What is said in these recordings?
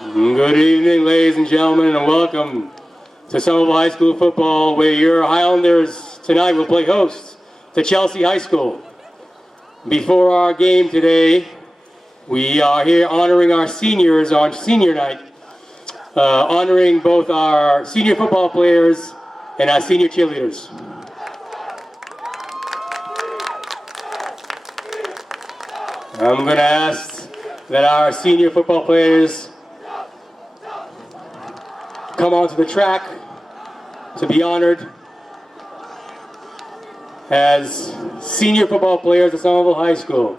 Good evening, ladies and gentlemen, and welcome to Somerville High School football, where your Highlanders tonight will play host to Chelsea High School. Before our game today, we are here honoring our seniors on senior night, honoring both our senior football players and our senior cheerleaders. I'm going to ask that our senior football players come onto the track to be honored as senior football players at Somerville High School.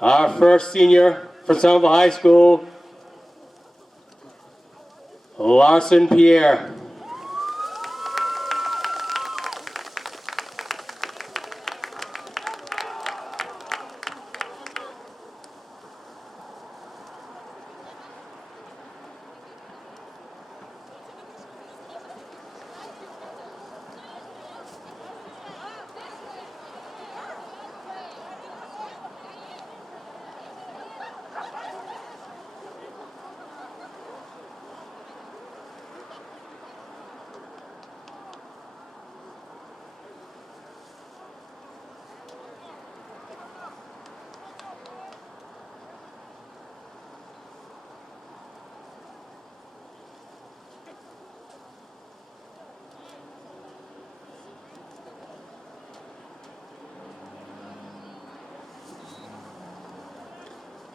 Our first senior for Somerville High School, Larson Pierre.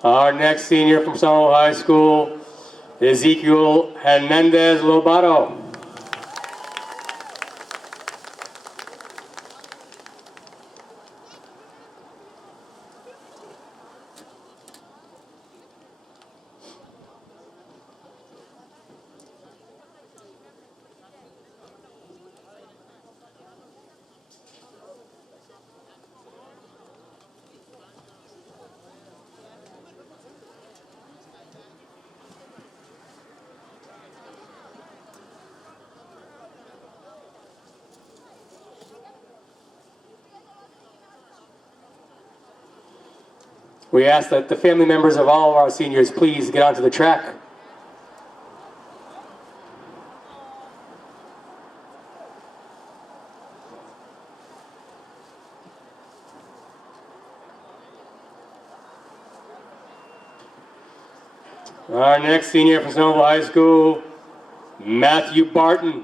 Our next senior from Somerville High School, Ezekiel Hernandez Lobato. We ask that the family members of all of our seniors please get onto the track. Our next senior from Somerville High School, Matthew Barton.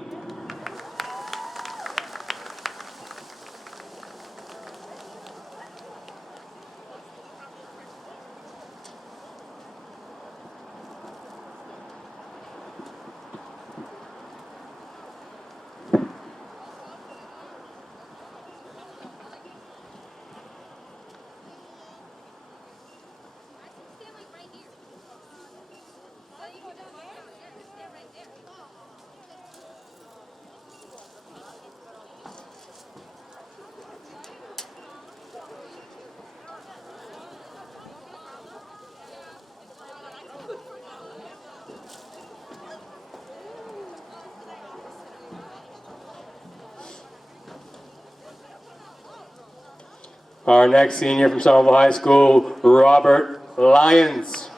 Our next senior from Somerville High School, Robert Lyons.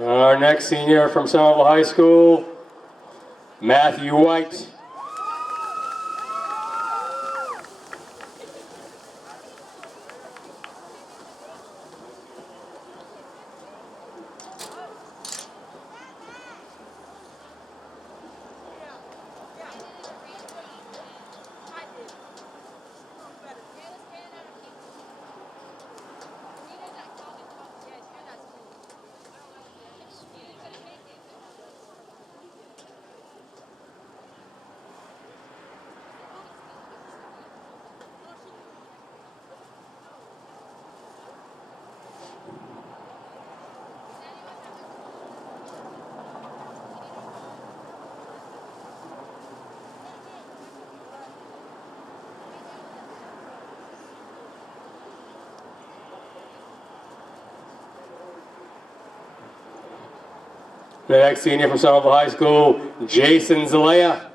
Our next senior from Somerville High School, Matthew White. The next senior from Somerville High School, Jason Zalea.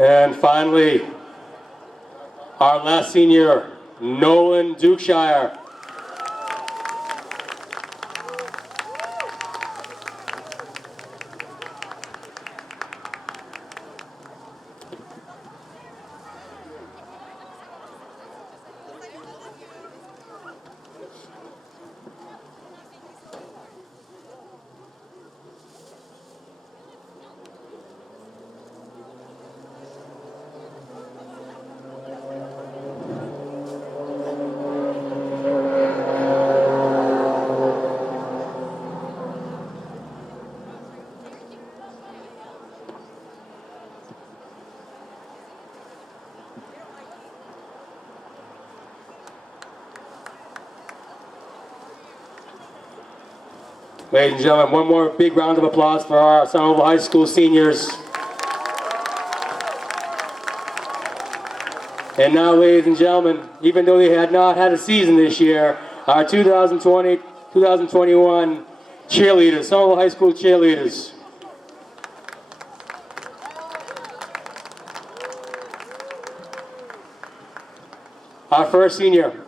And finally, our last senior, Nolan Dukeshire. Ladies and gentlemen, one more big round of applause for our Somerville High School seniors. And now, ladies and gentlemen, even though they had not had a season this year, our 2020-2021 cheerleaders, Somerville High School cheerleaders. Our first senior,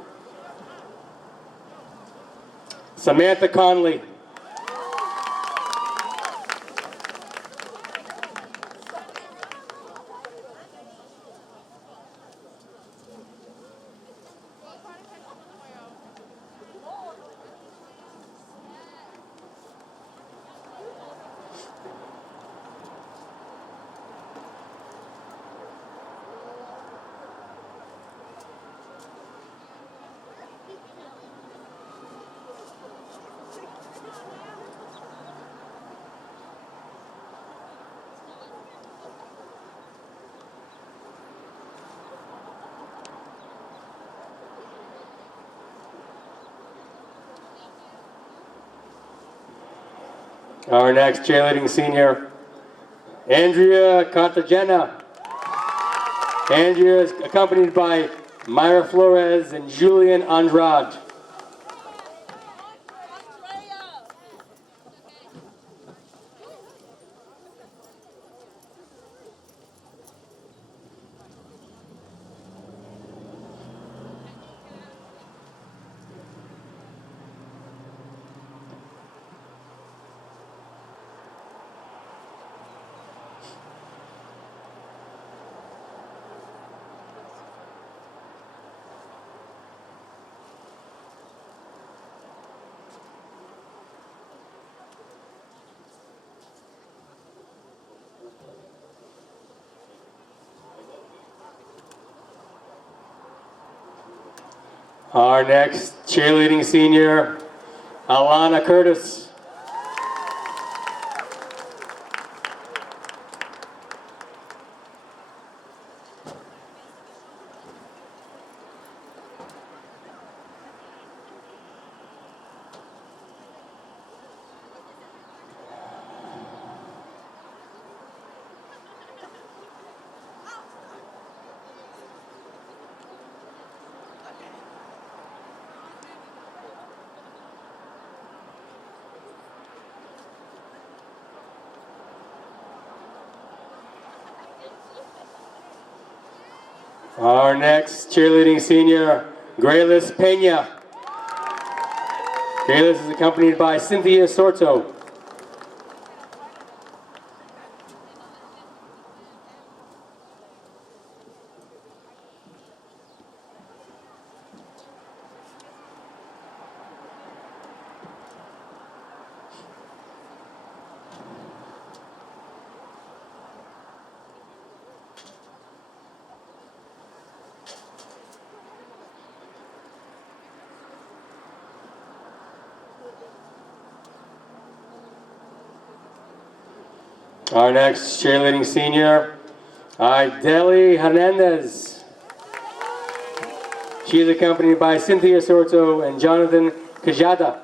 Samantha Conley. Our next cheerleading senior, Andrea Cartagena. Andrea is accompanied by Myra Flores and Julian Andrade. Our next cheerleading senior, Alana Curtis. Our next cheerleading senior, Graylis Pena. Graylis is accompanied by Cynthia Sorto. Our next cheerleading senior, Ideli Hernandez. She is accompanied by Cynthia Sorto and Jonathan Kajada.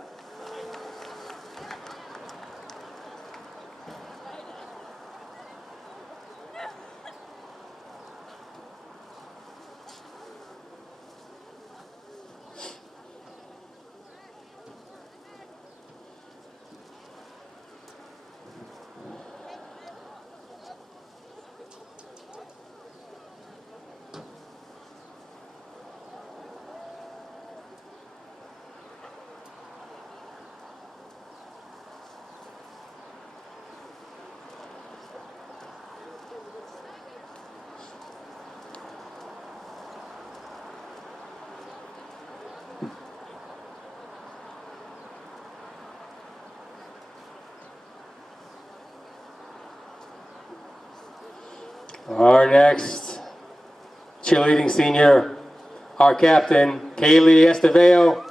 Our next cheerleading senior, our captain, Kaylee Esteveo.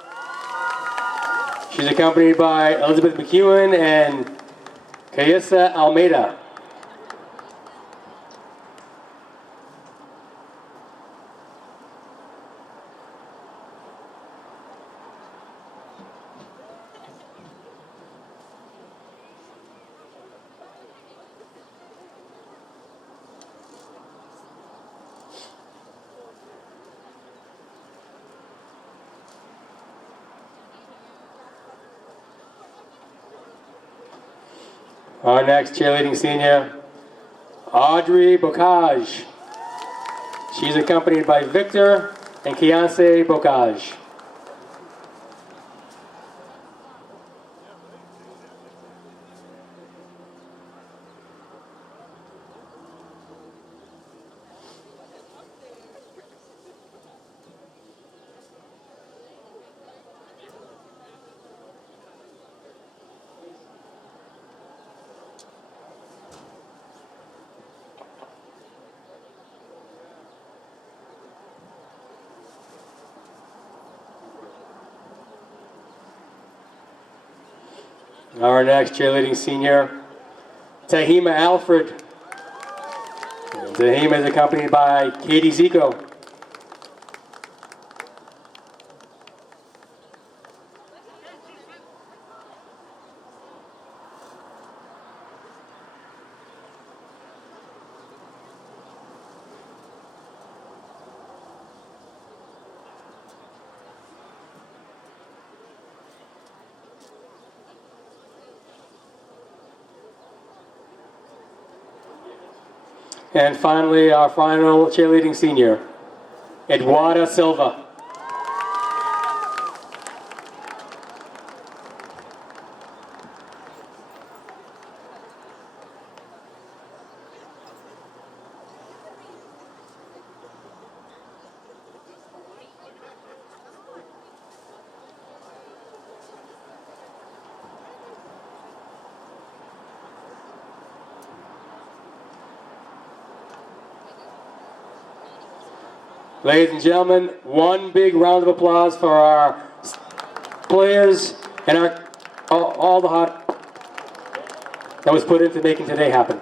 She's accompanied by Elizabeth McEwen and Kayessa Almeida. Our next cheerleading senior, Audrey Bocage. She's accompanied by Victor and Kiance Bocage. Our next cheerleading senior, Tahima Alfred. Tahima is accompanied by Katie Zico. And finally, our final cheerleading senior, Eduarda Silva. Ladies and gentlemen, one big round of applause for our players and all the hard that was put into making today happen.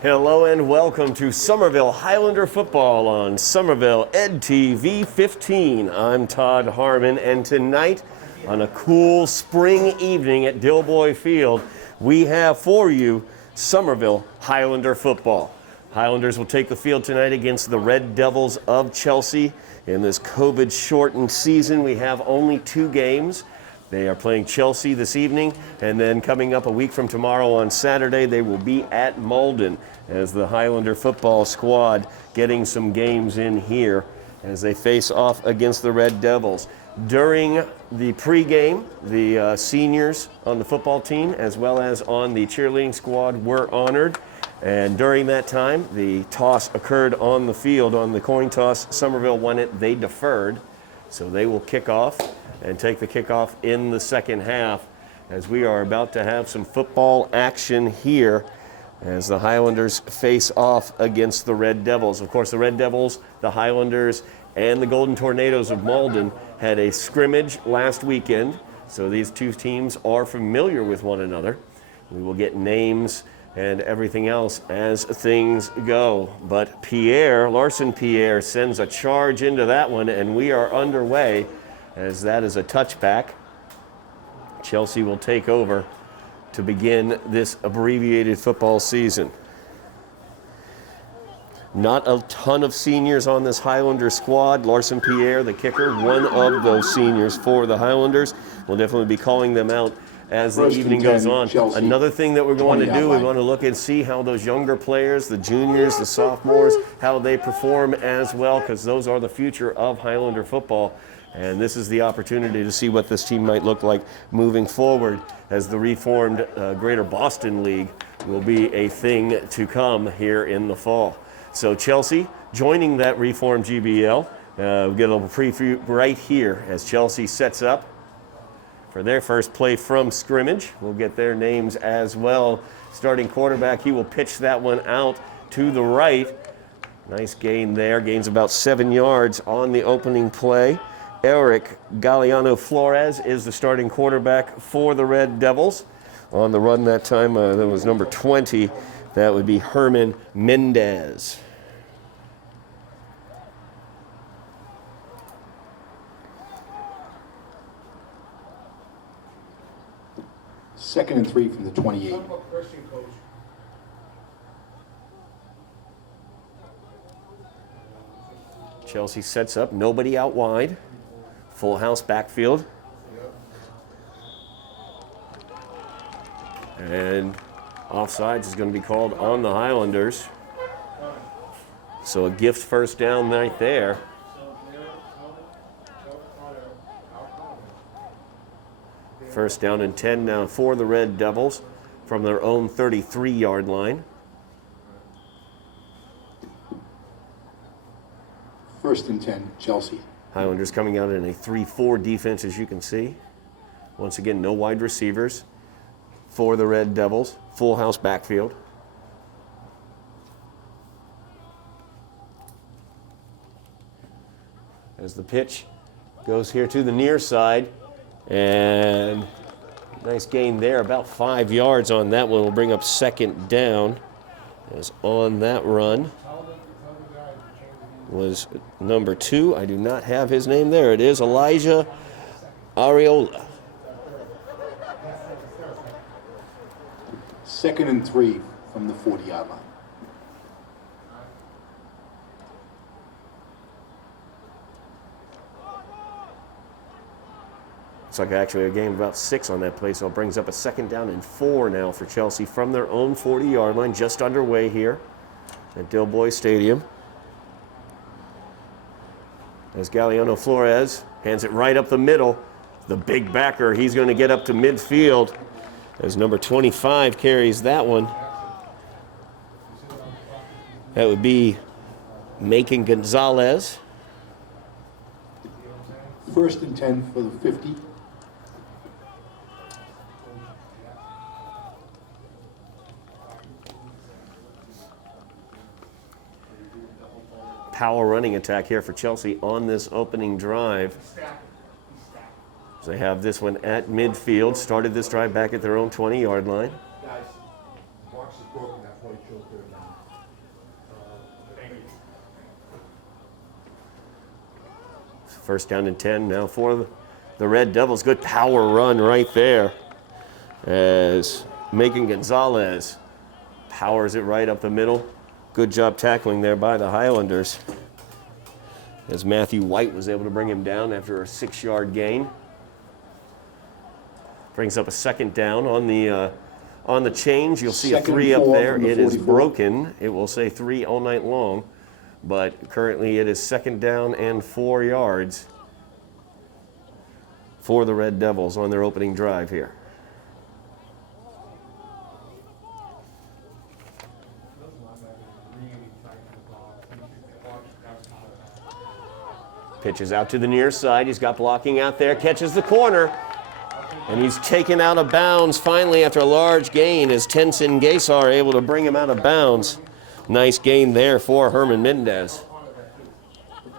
Hello and welcome to Somerville Highlander Football on Somerville EdTV 15. I'm Todd Harmon, and tonight, on a cool spring evening at Dilboy Field, we have for you Somerville Highlander Football. Highlanders will take the field tonight against the Red Devils of Chelsea. In this COVID-shortened season, we have only 2 games. They are playing Chelsea this evening, and then coming up a week from tomorrow on Saturday, they will be at Malden as the Highlander football squad getting some games in here as they face off against the Red Devils. During the pregame, the seniors on the football team as well as on the cheerleading squad were honored. And during that time, the toss occurred on the field. On the coin toss, Somerville won it. They deferred. So they will kick off and take the kickoff in the second half as we are about to have some football action here as the Highlanders face off against the Red Devils. Of course, the Red Devils, the Highlanders, and the Golden Tornadoes of Malden had a scrimmage last weekend, so these two teams are familiar with one another. We will get names and everything else as things go. But Larson Pierre sends a charge into that one, and we are underway as that is a touchback. Chelsea will take over to begin this abbreviated football season. Not a ton of seniors on this Highlander squad. Larson Pierre, the kicker, one of those seniors for the Highlanders. We'll definitely be calling them out as the evening goes on. Chelsea. Another thing that we're going to do, we want to look and see how those younger players, the juniors, the sophomores, how they perform as well, because those are the future of Highlander football. And this is the opportunity to see what this team might look like moving forward, as the reformed Greater Boston League will be a thing to come here in the fall. So Chelsea joining that reformed GBL. We get a little preview right here as Chelsea sets up for their first play from scrimmage. We'll get their names as well. Starting quarterback, he will pitch that one out to the right. Nice gain there, gains about 7 yards on the opening play. Eric Galeano Flores is the starting quarterback for the Red Devils. On the run that time, that was number 20. That would be Herman Mendez. Second and 3 from the 28. Chelsea sets up, nobody out wide. Full house backfield. And offsides is going to be called on the Highlanders. So a gift first down right there. First down and 10 now for the Red Devils from their own 33-yard line. First and 10, Chelsea. Highlanders coming out in a 3-4 defense, as you can see. Once again, no wide receivers for the Red Devils. Full house backfield. As the pitch goes here to the near side. And nice gain there, about 5 yards on that one. Will bring up second down. As on that run was number 2. I do not have his name. There it is, Elijah Areola. Second and 3 from the 40-yard line. Looks like actually a game of about 6 on that play, so it brings up a second down and 4 now for Chelsea from their own 40-yard line, just underway here at Dilboy Stadium. As Galeano Flores hands it right up the middle. The big backer, he's going to get up to midfield as number 25 carries that one. That would be Macon Gonzalez. First and 10 for the 50. Power running attack here for Chelsea on this opening drive. So they have this one at midfield. Started this drive back at their own 20-yard line. First down and 10 now for the Red Devils. Good power run right there as Macon Gonzalez powers it right up the middle. Good job tackling there by the Highlanders as Matthew White was able to bring him down after a 6-yard gain. Brings up a second down on the change. You'll see a 3 up there. It is broken. It will say 3 all night long, but currently it is second down and 4 yards for the Red Devils on their opening drive here. Pitches out to the near side. He's got blocking out there. Catches the corner. And he's taken out of bounds finally after a large gain as Tenson Gaysar able to bring him out of bounds. Nice gain there for Herman Mendez.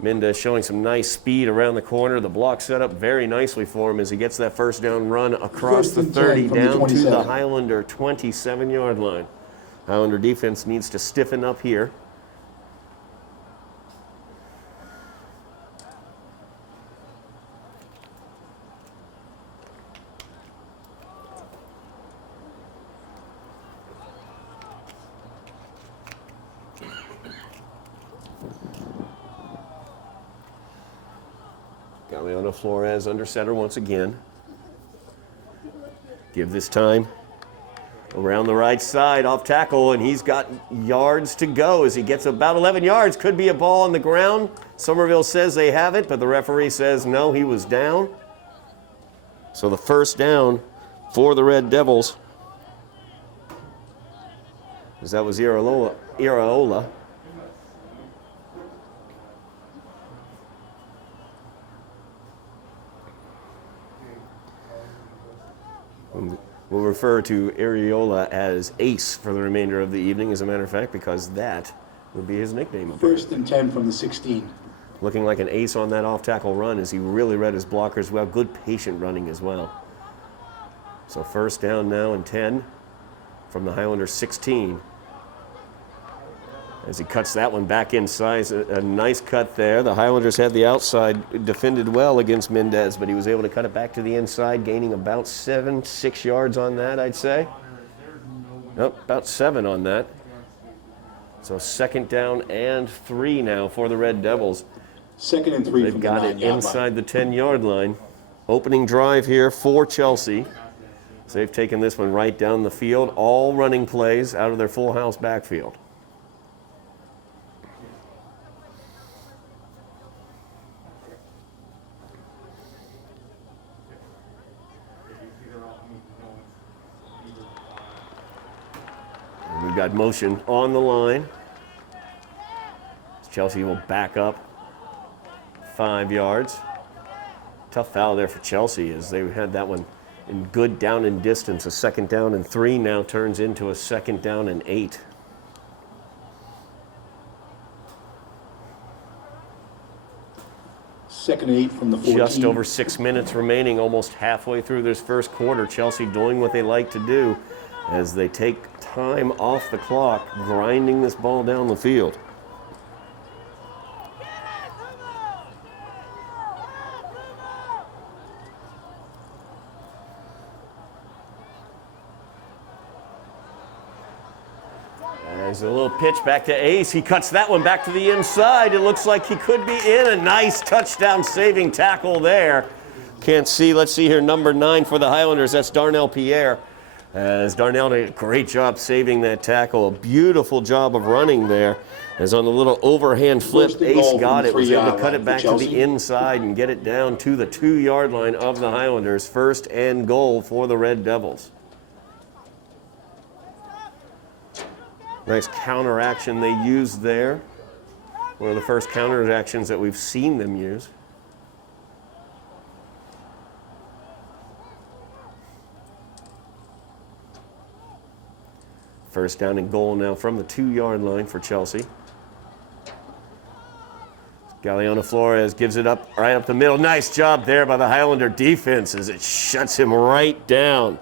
Mendez showing some nice speed around the corner. The block set up very nicely for him as he gets that first down run across the 30 down to the Highlander 27-yard line. Highlander defense needs to stiffen up here. Galeano Flores under center once again. Give this time around the right side off tackle, and he's got yards to go as he gets about 11 yards. Could be a ball on the ground. Somerville says they have it, but the referee says no, he was down. So the first down for the Red Devils, as that was Iraola. We'll refer to Areola as Ace for the remainder of the evening, as a matter of fact, because that would be his nickname. First and 10 from the 16. Looking like an ace on that off-tackle run as he really read his blockers well. Good patient running as well. So first down now and 10 from the Highlanders 16. As he cuts that one back inside, a nice cut there. The Highlanders had the outside defended well against Mendez, but he was able to cut it back to the inside, gaining about 6 yards on that, I'd say. Nope, about 7 on that. So second down and 3 now for the Red Devils. Second and 3 They've from the got 9-yard it inside the 10-yard line. Opening drive here for Chelsea. So they've taken this one right down the field. All running plays out of their full house backfield. And we've got motion on the line. Chelsea will back up 5 yards. Tough foul there for Chelsea as they had that one in good down and distance. A second down and 3 now turns into a second down and 8. Second and 8 from the 14. Just over 6 minutes remaining, almost halfway through this first quarter. Chelsea doing what they like to do as they take time off the clock, grinding this ball down the field. There's a little pitch back to Ace. He cuts that one back to the inside. It looks like he could be in. A nice touchdown saving tackle there. Can't see. Let's see here. Number 9 for the Highlanders. That's Darnell Pierre. As Darnell did a great job saving that tackle. A beautiful job of running there. As on the little overhand flip, Ace got it. Was able to cut it back to the inside and get it down to the 2-yard line of the Highlanders. First and goal for the Red Devils. Nice counter action they used there. One of the first counter actions that we've seen them use. First down and goal now from the 2-yard line for Chelsea. Galeano Flores gives it up right up the middle. Nice job there by the Highlander defense as it shuts him right down.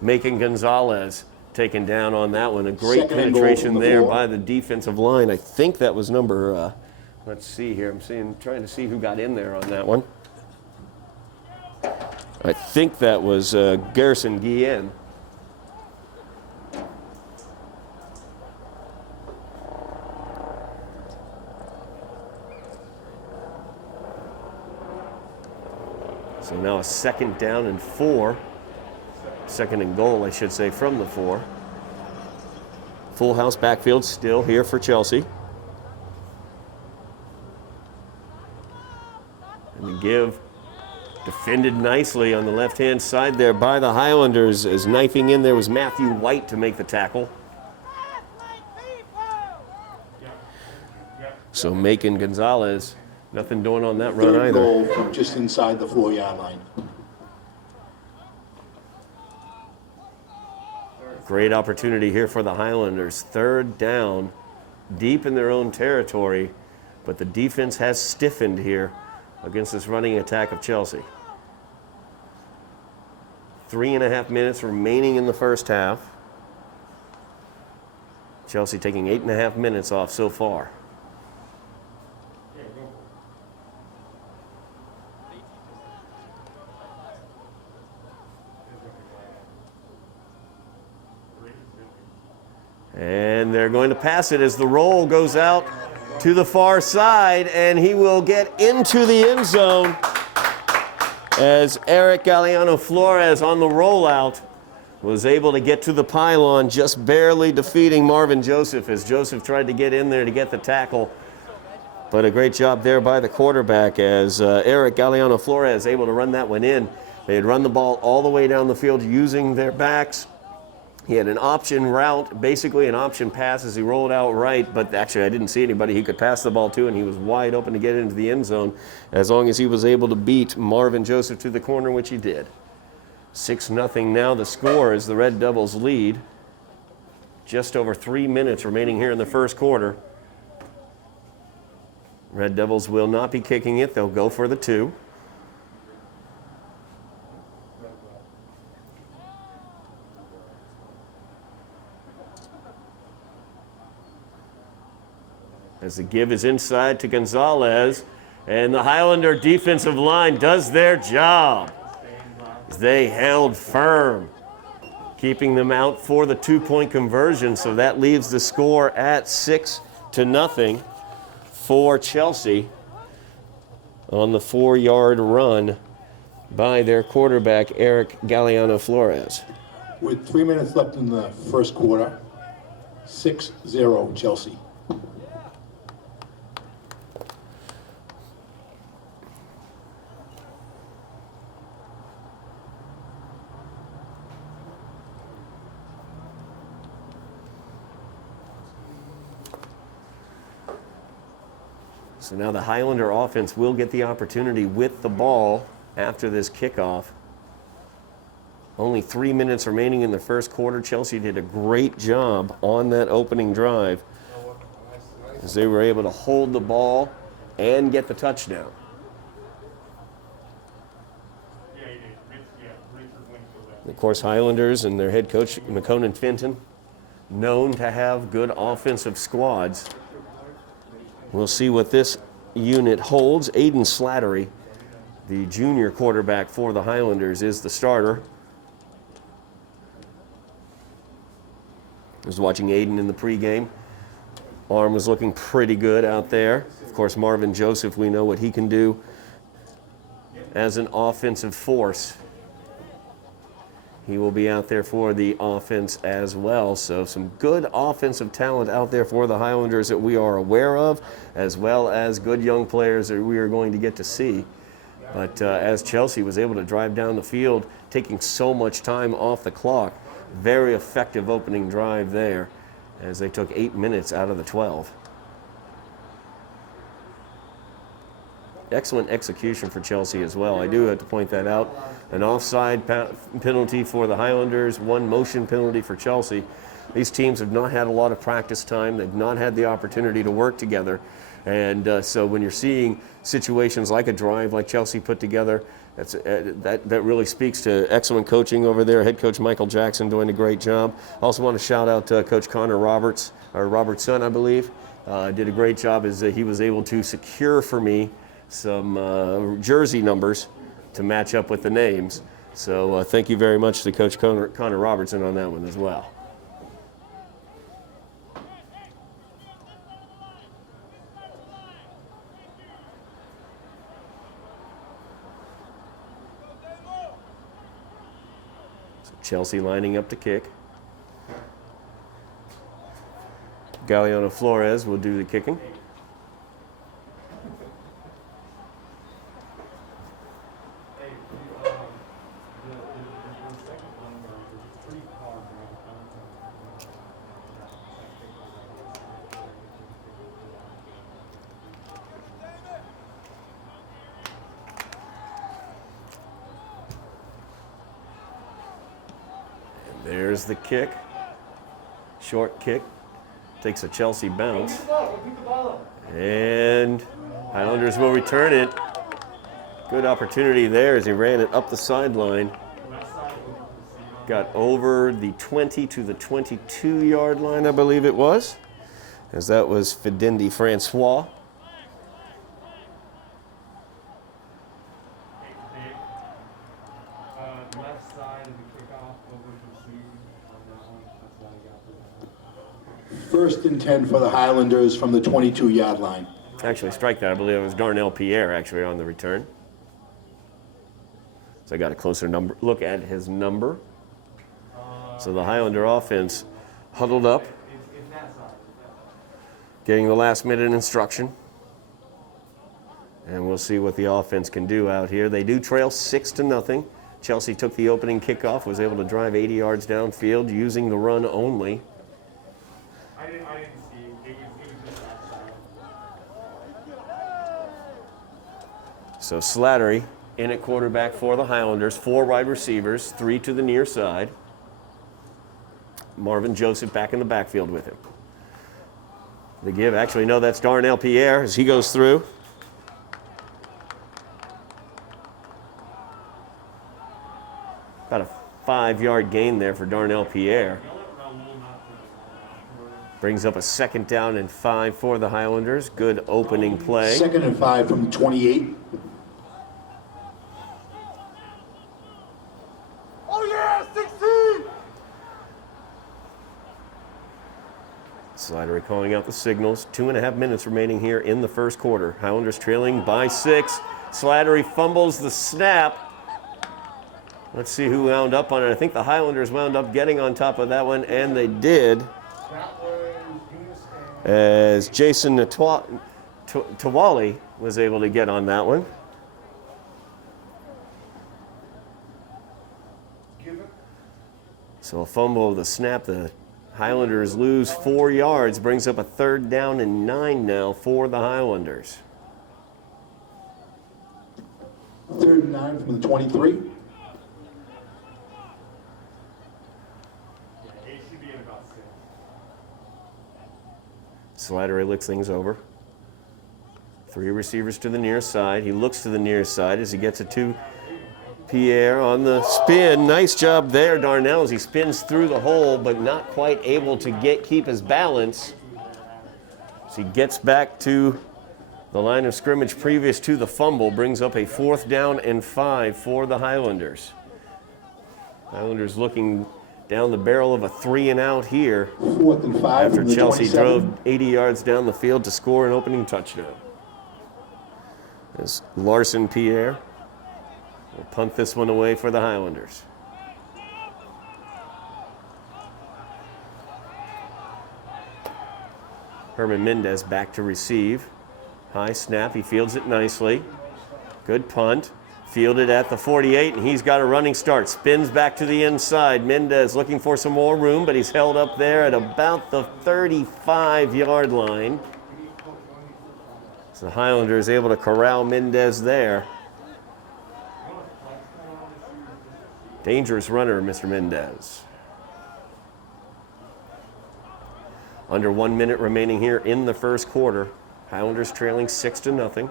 Macon Gonzalez taken down on that one. A great penetration there by the defensive line. I think that was number, let's see here. I'm trying to see who got in there on that one. I think that was Garrison Guillen. So now a second down and 4. Second and goal, I should say, from the 4. Full house backfield still here for Chelsea. And the give defended nicely on the left-hand side there by the Highlanders, as knifing in there was Matthew White to make the tackle. So Macon Gonzalez Nothing doing on that run Third either. goal from just inside the 4-yard line. Great opportunity here for the Highlanders. Third down, deep in their own territory, but the defense has stiffened here against this running attack of Chelsea. 3.5 minutes remaining in the first half. Chelsea taking 8.5 minutes off so far. And they're going to pass it as the roll goes out to the far side, and he will get into the end zone as Eric Galeano Flores on the rollout was able to get to the pylon, just barely defeating Marvin Joseph as Joseph tried to get in there to get the tackle. But a great job there by the quarterback as Eric Galeano Flores able to run that one in. They had run the ball all the way down the field using their backs. He had an option route, basically an option pass as he rolled out right, but actually I didn't see anybody he could pass the ball to, and he was wide open to get into the end zone as long as he was able to beat Marvin Joseph to the corner, which he did. 6-0 now the score as the Red Devils lead. Just over 3 minutes remaining here in the first quarter. Red Devils will not be kicking it. They'll go for the 2. As the give is inside to Gonzalez, and the Highlander defensive line does their job. They held firm, keeping them out for the 2-point conversion, so that leaves the score at 6-0 for Chelsea on the 4-yard run by their quarterback, Eric Galeano Flores. With 3 minutes left in the first quarter, 6-0 Chelsea. So now the Highlander offense will get the opportunity with the ball after this kickoff. Only 3 minutes remaining in the first quarter. Chelsea did a great job on that opening drive as they were able to hold the ball and get the touchdown. Of course, Highlanders and their head coach, McConan Fenton, known to have good offensive squads. We'll see what this unit holds. Aiden Slattery, the junior quarterback for the Highlanders, is the starter. I was watching Aiden in the pregame. Arm was looking pretty good out there. Of course, Marvin Joseph, we know what he can do as an offensive force. He will be out there for the offense as well. So some good offensive talent out there for the Highlanders that we are aware of, as well as good young players that we are going to get to see. But as Chelsea was able to drive down the field, taking so much time off the clock, very effective opening drive there as they took 8 minutes out of the 12. Excellent execution for Chelsea as well. I do have to point that out. An offside penalty for the Highlanders, 1 motion penalty for Chelsea. These teams have not had a lot of practice time. They've not had the opportunity to work together. And so when you're seeing situations like a drive like Chelsea put together, that really speaks to excellent coaching over there. Head coach Michael Jackson doing a great job. Also want to shout out Coach Connor Roberts, or Robertson, I believe. Did a great job as he was able to secure for me some jersey numbers to match up with the names. So thank you very much to Coach Connor Robertson on that one as well. So Chelsea lining up to kick. Galeano Flores will do the kicking. There's the kick. Short kick. Takes a Chelsea bounce. And Highlanders will return it. Good opportunity there as he ran it up the sideline. Got over the 20 to the 22-yard line, I believe it was, as that was Fidendi Francois. First and 10 for the Highlanders from the 22-yard line. Actually, strike that. I believe it was Darnell Pierre actually on the return. So I got a closer look at his number. So the Highlander offense huddled up, getting the last minute instruction. And we'll see what the offense can do out here. They do trail 6-0. Chelsea took the opening kickoff, was able to drive 80 yards downfield using the run only. So Slattery in at quarterback for the Highlanders. 4 wide receivers, 3 to the near side. Marvin Joseph back in the backfield with him. The give, actually, no, that's Darnell Pierre as he goes through. About a 5-yard gain there for Darnell Pierre. Brings up a 2nd down and 5 for the Highlanders. Good opening play. 2nd and 5 from the 28. Slattery calling out the signals. 2.5 minutes remaining here in the first quarter. Highlanders trailing by 6. Slattery fumbles the snap. Let's see who wound up on it. I think the Highlanders wound up getting on top of that one, and they did. As Jason Tawali was able to get on that one. So a fumble of the snap. The Highlanders lose 4 yards, brings up a 3rd down and 9 now for the Highlanders. 3rd and 9 from the 23. Slattery looks things over. 3 receivers to the near side. He looks to the near side as he gets it to Pierre on the spin. Nice job there, Darnell, as he spins through the hole, but not quite able to keep his balance. So he gets back to the line of scrimmage previous to the fumble, brings up a 4th down and 5 for the Highlanders. Highlanders looking down the barrel of a 3-and-out here 4th and 5 after from the Chelsea 27. drove 80 yards down the field to score an opening touchdown. As Larson Pierre will punt this one away for the Highlanders. Herman Mendez back to receive. High snap, he fields it nicely. Good punt. Fielded at the 48, and he's got a running start. Spins back to the inside. Mendez looking for some more room, but he's held up there at about the 35-yard line. So the Highlanders able to corral Mendez there. Dangerous runner, Mr. Mendez. Under 1 minute remaining here in the first quarter. Highlanders trailing 6-0.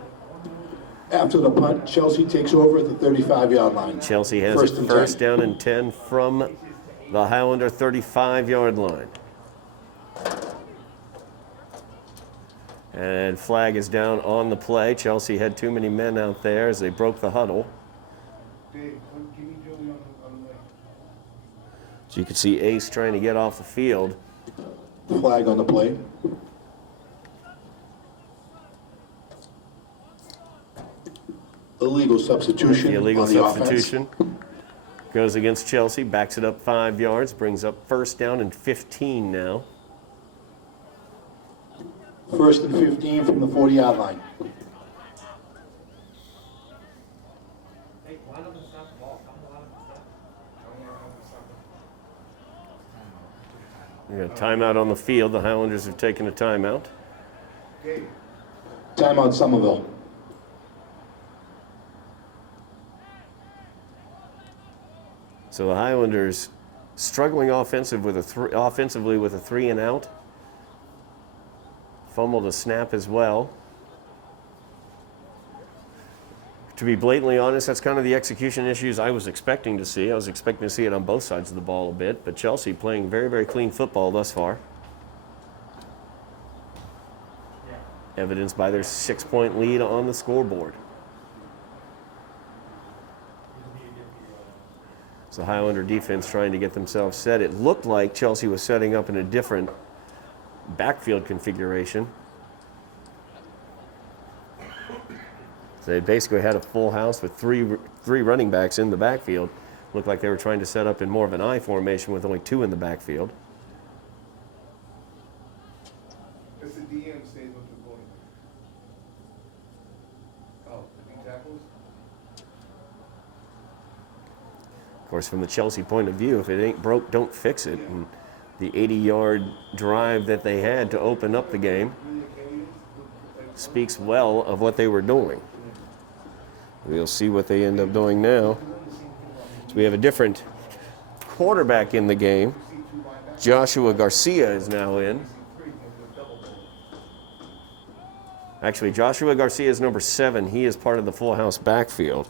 After the punt, Chelsea takes over at the 35-yard line. Chelsea has it first down and 10 from the Highlander 35-yard line. And flag is down on the play. Chelsea had too many men out there as they broke the huddle. So you can see Ace trying to get off the field. Flag on the play. Illegal substitution. The illegal on the substitution goes against Chelsea, backs it up 5 yards, brings up first down and 15 now. First and 15 from the 40-yard line. We got a timeout on the field. The Highlanders have taken a timeout. Timeout Somerville. So the Highlanders struggling offensively with a 3 and out. Fumbled a snap as well. To be blatantly honest, that's kind of the execution issues I was expecting to see. I was expecting to see it on both sides of the ball a bit, but Chelsea playing very, very clean football thus far. Evidenced by their 6-point lead on the scoreboard. So Highlander defense trying to get themselves set. It looked like Chelsea was setting up in a different backfield configuration. So they basically had a full house with three running backs in the backfield. Looked like they were trying to set up in more of an I formation with only 2 in the backfield. It's the DM stays with the voting. Oh, the big tackles? Of course, from the Chelsea point of view, if it ain't broke, don't fix it. And the 80-yard drive that they had to open up the game speaks well of what they were doing. We'll see what they end up doing now. So we have a different quarterback in the game. Joshua Garcia is now in. Actually, Joshua Garcia is number 7. He is part of the full house backfield.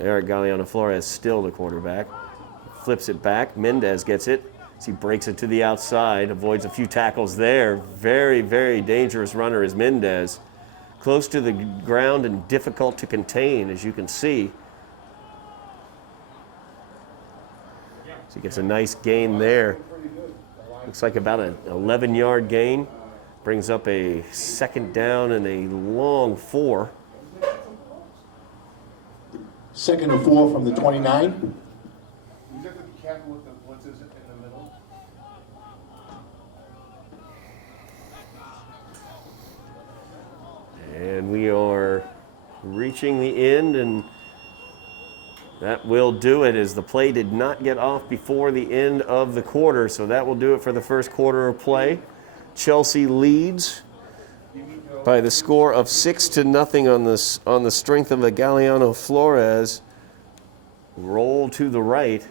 Eric Galeano Flores still the quarterback. Flips it back. Mendez gets it. As he breaks it to the outside, avoids a few tackles there. Very, very dangerous runner is Mendez. Close to the ground and difficult to contain, as you can see. So he gets a nice gain there. Looks like about an 11-yard gain. Brings up a 2nd down and a long 4. 2nd and 4 from the 29. You have to be careful with the blitzes in the middle. And we are reaching the end, and that will do it, as the play did not get off before the end of the quarter. So that will do it for the first quarter of play. Chelsea leads by the score of 6-0 on the strength of a Galeano Flores roll to the right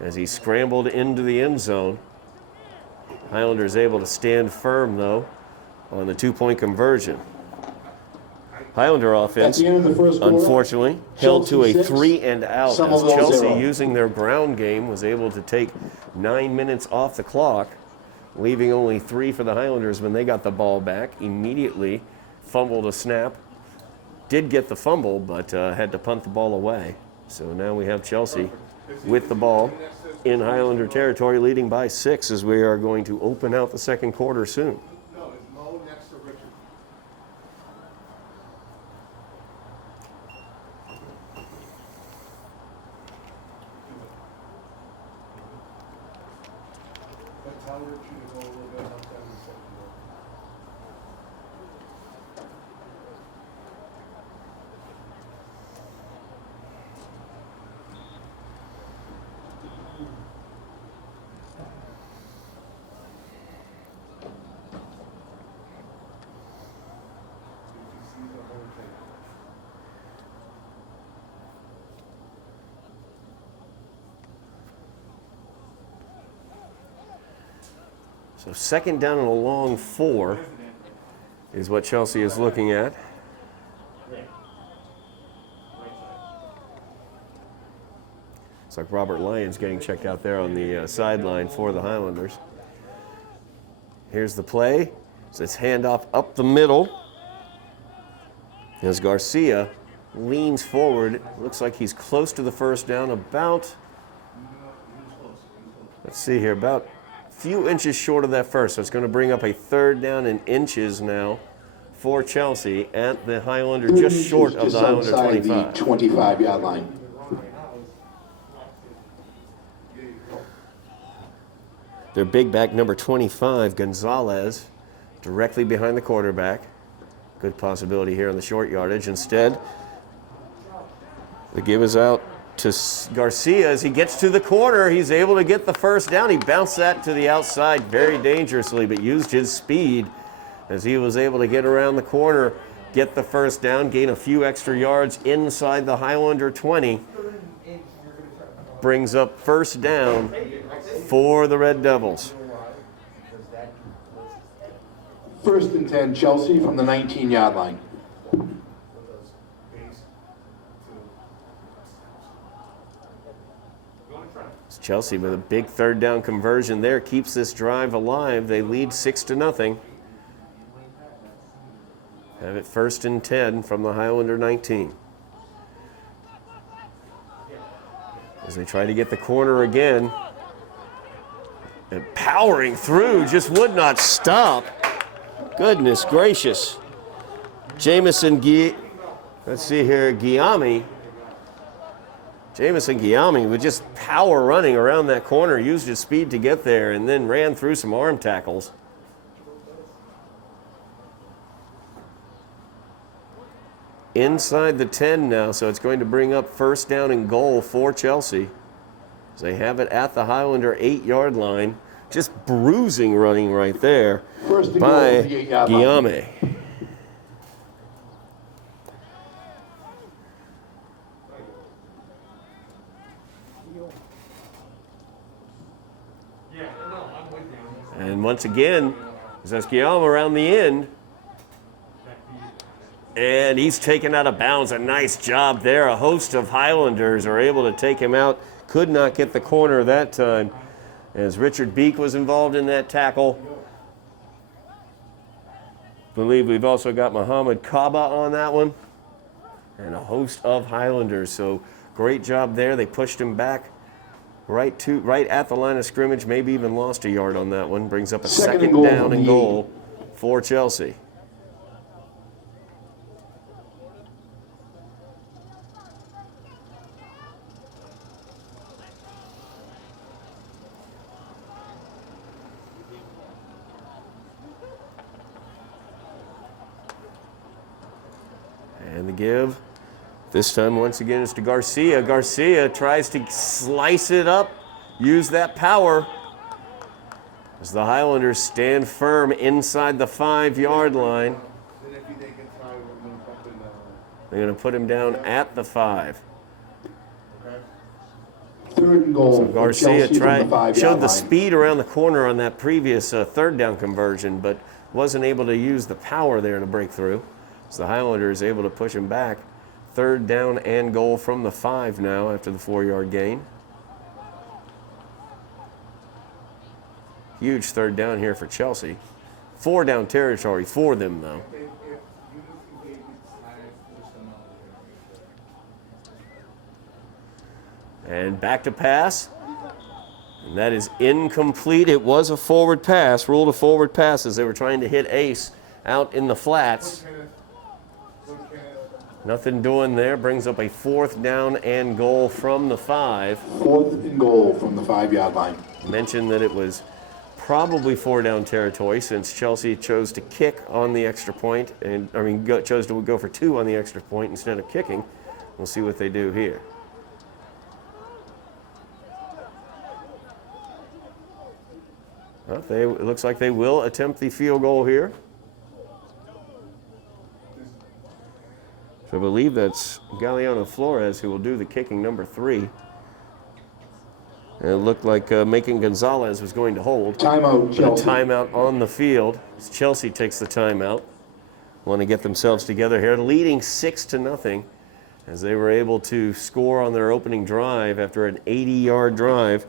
as he scrambled into the end zone. Highlanders able to stand firm, though, on the 2-point conversion. Highlander offense, unfortunately, held to a 3 and out, as Chelsea, using their ground game, was able to take 9 minutes off the clock, leaving only 3 for the Highlanders when they got the ball back. Immediately fumbled a snap. Did get the fumble, but had to punt the ball away. So now we have Chelsea with the ball in Highlander territory, leading by 6, as we are going to open out the second quarter soon. No, it's Mo next to Richard. But tell Richard to go a little bit outside the second row. So 2nd down and a long 4 is what Chelsea is looking at. It's like Robert Lyons getting checked out there on the sideline for the Highlanders. Here's the play. So it's handoff up the middle. As Garcia leans forward, looks like he's close to the first down, about, let's see here, about few inches short of that first. So it's going to bring up a 3rd down in inches now for Chelsea at the Highlander, just short of the Highlander 25. 25-yard line. Their big back, number 25, Gonzalez, directly behind the quarterback. Good possibility here on the short yardage. Instead, the give is out to Garcia as he gets to the corner. He's able to get the first down. He bounced that to the outside very dangerously, but used his speed as he was able to get around the corner, get the first down, gain a few extra yards inside the Highlander 20. brings up first down for the Red Devils. 1st and 10, Chelsea from the 19-yard line. Chelsea with a big third down conversion there keeps this drive alive. They lead 6-0. Have it 1st and 10 from the Highlander 19. As they try to get the corner again. And powering through, just would not stop. Goodness gracious. Jamison let's see here, Guillaume. Jamison Guillaume with just power running around that corner, used his speed to get there, and then ran through some arm tackles. Inside the 10 now, so it's going to bring up first down and goal for Chelsea. As they have it at the Highlander 8-yard line. Just bruising running right there by Guillaume. And once again, that's Guillaume around the end. And he's taken out of bounds. A nice job there. A host of Highlanders are able to take him out. Could not get the corner that time, as Richard Beek was involved in that tackle. Believe we've also got Muhammad Kaba on that one. And a host of Highlanders. So great job there. They pushed him back right at the line of scrimmage, maybe even lost a yard on that one. Brings up a second down and goal for Chelsea. And the give. This time, once again, is to Garcia. Garcia tries to slice it up, use that power. As the Highlanders stand firm inside the 5-yard line. They're going to put him down at the 5. 3rd and goal. So Garcia showed showed the speed around the corner on that previous third down conversion, but wasn't able to use the power there to break through. So the Highlanders able to push him back. 3rd down and goal from the 5 now after the 4-yard gain. Huge 3rd down here for Chelsea. 4 down territory for them, though. And back to pass. And that is incomplete. It was a forward pass, ruled a forward pass as they were trying to hit Ace out in the flats. Nothing doing there. Brings up a 4th down and goal from the 5. 4th and goal from the 5-yard line. Mentioned that it was probably 4 down territory since Chelsea chose to kick on the extra point, and chose to go for 2 on the extra point instead of kicking. We'll see what they do here. Well, it looks like they will attempt the field goal here. So I believe that's Galeano Flores who will do the kicking, number 3. And it looked like Macon Gonzalez was going to hold. Timeout, Chelsea. A timeout on the field. As Chelsea takes the timeout. Want to get themselves together here, leading 6-0 as they were able to score on their opening drive after an 80-yard drive.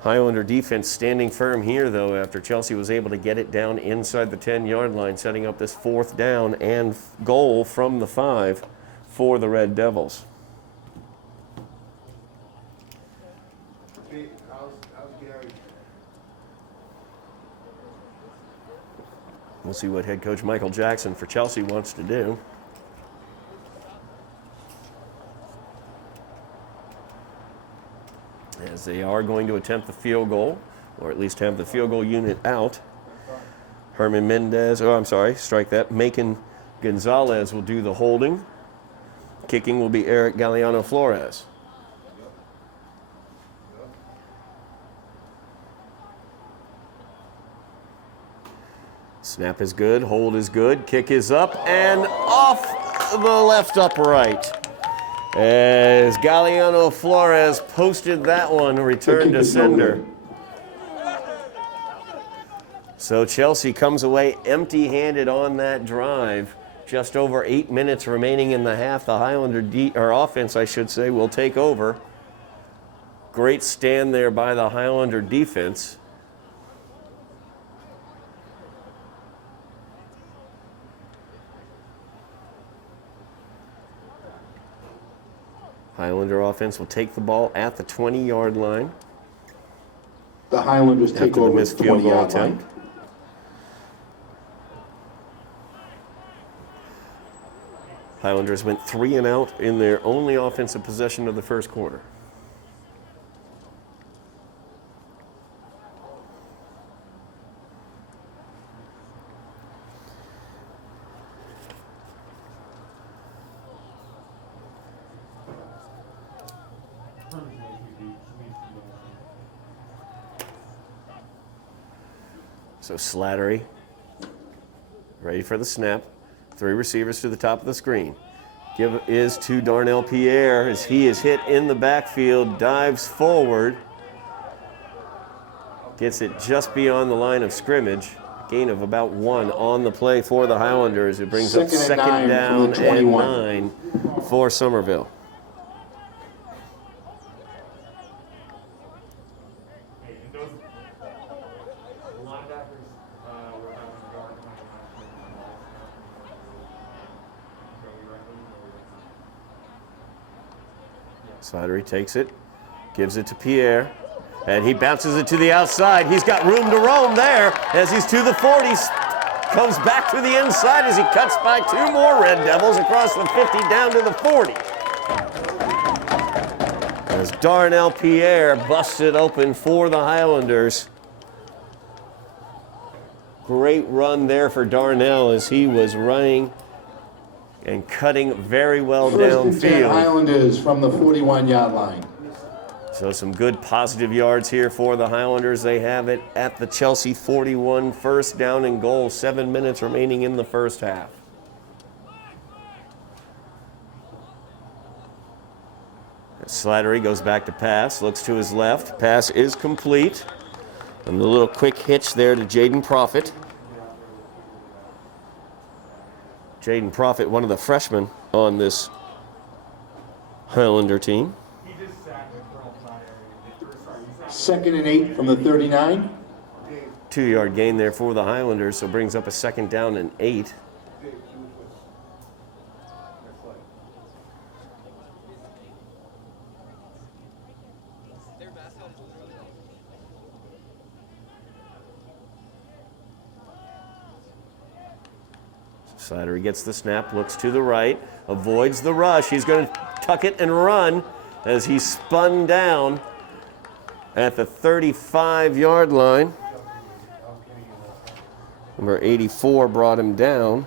Highlander defense standing firm here, though, after Chelsea was able to get it down inside the 10-yard line, setting up this 4th down and goal from the 5 for the Red Devils. We'll see what head coach Michael Jackson for Chelsea wants to do. As they are going to attempt the field goal, or at least have the field goal unit out. Herman Mendez, strike that. Macon Gonzalez will do the holding. Kicking will be Eric Galeano Flores. Snap is good, hold is good, kick is up and off the left upright. As Galliano Flores posted that one, return to sender. So Chelsea comes away empty-handed on that drive. Just over 8 minutes remaining in the half. The Highlander offense, I should say, will take over. Great stand there by the Highlander defense. Highlander offense will take the ball at the 20-yard line. The Highlanders take After the over missed the field goal 20-yard line. attempt. Highlanders went 3 and out in their only offensive possession of the first quarter. So Slattery, ready for the snap. 3 receivers to the top of the screen. Give is to Darnell Pierre as he is hit in the backfield, dives forward. Gets it just beyond the line of scrimmage. Gain of about 1 on the play for the Highlanders. It brings up second down and 9 for Somerville. Slattery takes it, gives it to Pierre, and he bounces it to the outside. He's got room to roam there as he's to the 40s. Comes back to the inside as he cuts by 2 more Red Devils across the 50 down to the 40. As Darnell Pierre busted open for the Highlanders. Great run there for Darnell as he was running and cutting very well First and 10 downfield. Highlanders from the 41-yard line. So some good positive yards here for the Highlanders. They have it at the Chelsea 41, first down and goal. 7 minutes remaining in the first half. Slattery goes back to pass, looks to his left. Pass is complete. And a little quick hitch there to Jaden Profit. Jaden Profit, one of the freshmen on this Highlander team. Second and 8 from the 39. 2-yard gain there for the Highlanders, so brings up a second down and 8. Slattery gets the snap, looks to the right, avoids the rush. He's going to tuck it and run as he spun down at the 35-yard line. Number 84 brought him down.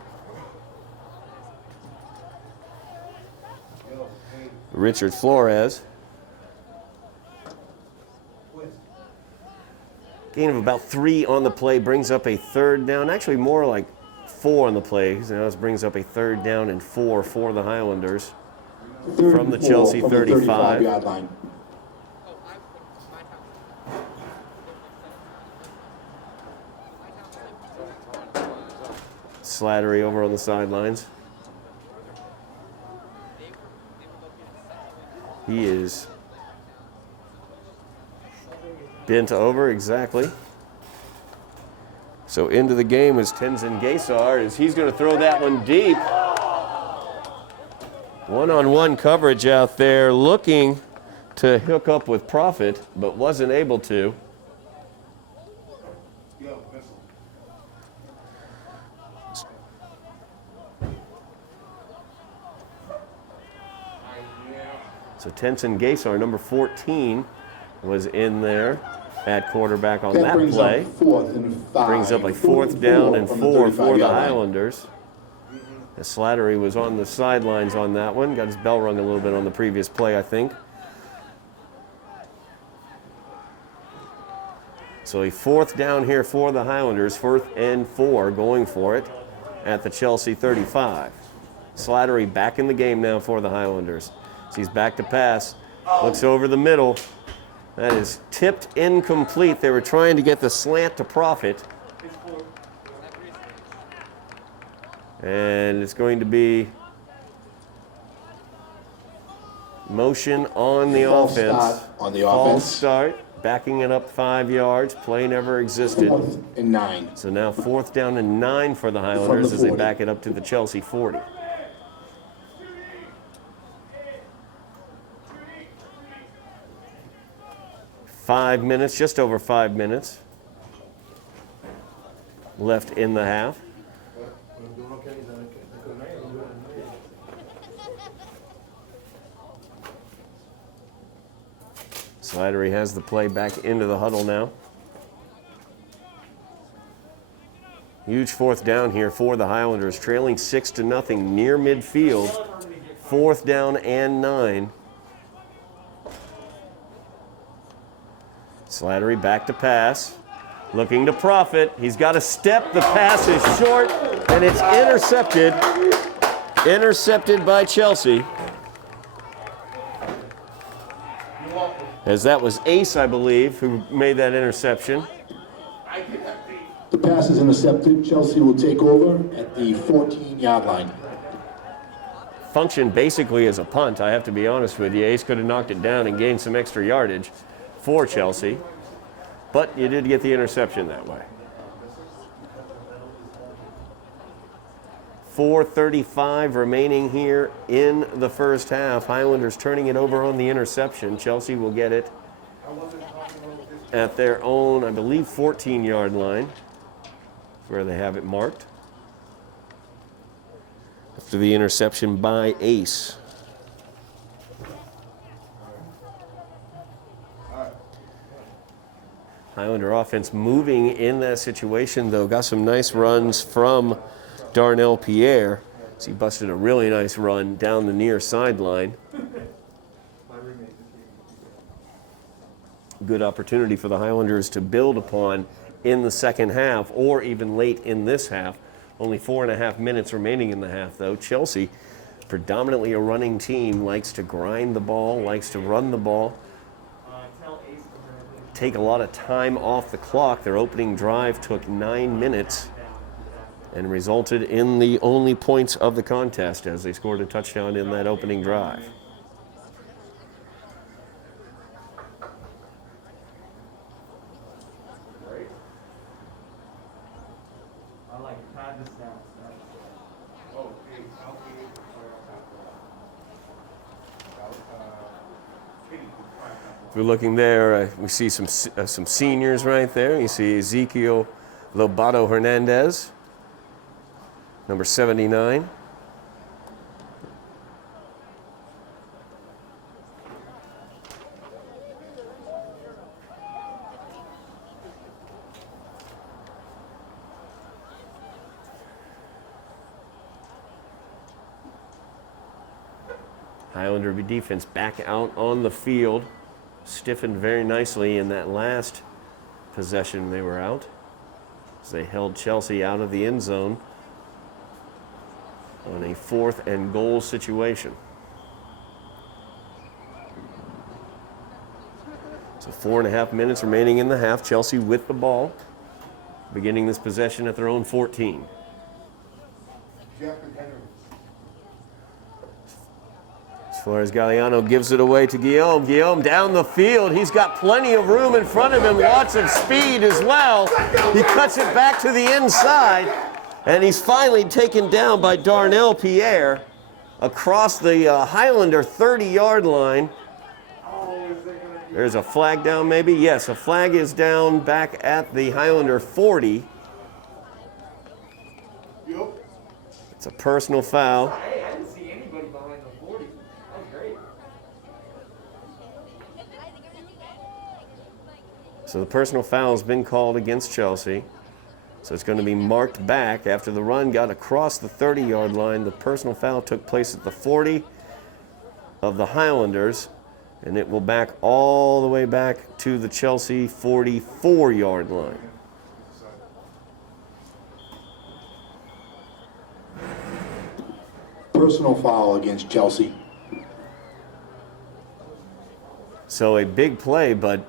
Richard Flores. Gain of about 3 on the play brings up a third down, actually more like 4 on the play. Now this brings up a third down and 4 for the Highlanders from the Chelsea 35. 35-yard line. Slattery over on the sidelines. He is bent over, exactly. So into the game is Tenzin Gaysar as he's going to throw that one deep. One-on-one coverage out there looking to hook up with Profit, but wasn't able to. So Tenzin Gaysar, number 14, was in there at quarterback on that play. Brings up a fourth down and 4 for the Highlanders. As Slattery was on the sidelines on that one. Got his bell rung a little bit on the previous play, I think. So a fourth down here for the Highlanders. 4th and 4 going for it at the Chelsea 35. Slattery back in the game now for the Highlanders. So he's back to pass. Looks over the middle. That is tipped incomplete. They were trying to get the slant to Profit. And it's going to be motion on the False offense. start on the False offense. start, backing it up 5 yards. Play never existed. 4th and 9. So now 4th down and 9 for the Highlanders as they 40. back it up to the Chelsea 40. Just over 5 minutes left in the half. Slattery has the play back into the huddle now. Huge 4th down here for the Highlanders, trailing 6-0 near midfield. 4th down and 9. Slattery back to pass, looking to Profit. He's got a step, the pass is short, and it's intercepted. Intercepted by Chelsea. As that was Ace, I believe, who made that interception. The pass is intercepted. Chelsea will take over at the 14-yard line. Functioned basically as a punt, I have to be honest with you. Ace could have knocked it down and gained some extra yardage for Chelsea, but you did get the interception that way. 4:35 remaining here in the first half. Highlanders turning it over on the interception. Chelsea will get it at their own, I believe, 14-yard line, where they have it marked. After the interception by Ace. Highlander offense moving in that situation, though. Got some nice runs from Darnell Pierre. So he busted a really nice run down the near sideline. Good opportunity for the Highlanders to build upon in the second half, or even late in this half. Only 4.5 minutes remaining in the half, though. Chelsea, predominantly a running team, likes to grind the ball, likes to run the ball. Take a lot of time off the clock. Their opening drive took 9 minutes and resulted in the only points of the contest as they scored a touchdown in that opening drive. If we're looking there, we see some seniors right there. You see Ezekiel Lobato Hernandez, number 79. Highlander defense back out on the field. Stiffened very nicely in that last possession they were out, as they held Chelsea out of the end zone on a 4th and goal situation. So 4.5 minutes remaining in the half. Chelsea with the ball, beginning this possession at their own 14. Flores Galliano gives it away to Guillaume. Guillaume down the field. He's got plenty of room in front of him, lots of speed as well. He cuts it back to the inside, and he's finally taken down by Darnell Pierre across the Highlander 30-yard line. There's a flag down maybe? Yes, a flag is down back at the Highlander 40. It's a personal foul. So the personal foul has been called against Chelsea. So it's going to be marked back after the run got across the 30-yard line. The personal foul took place at the 40 of the Highlanders, and it will back all the way back to the Chelsea 44-yard line. Personal foul against Chelsea. So a big play, but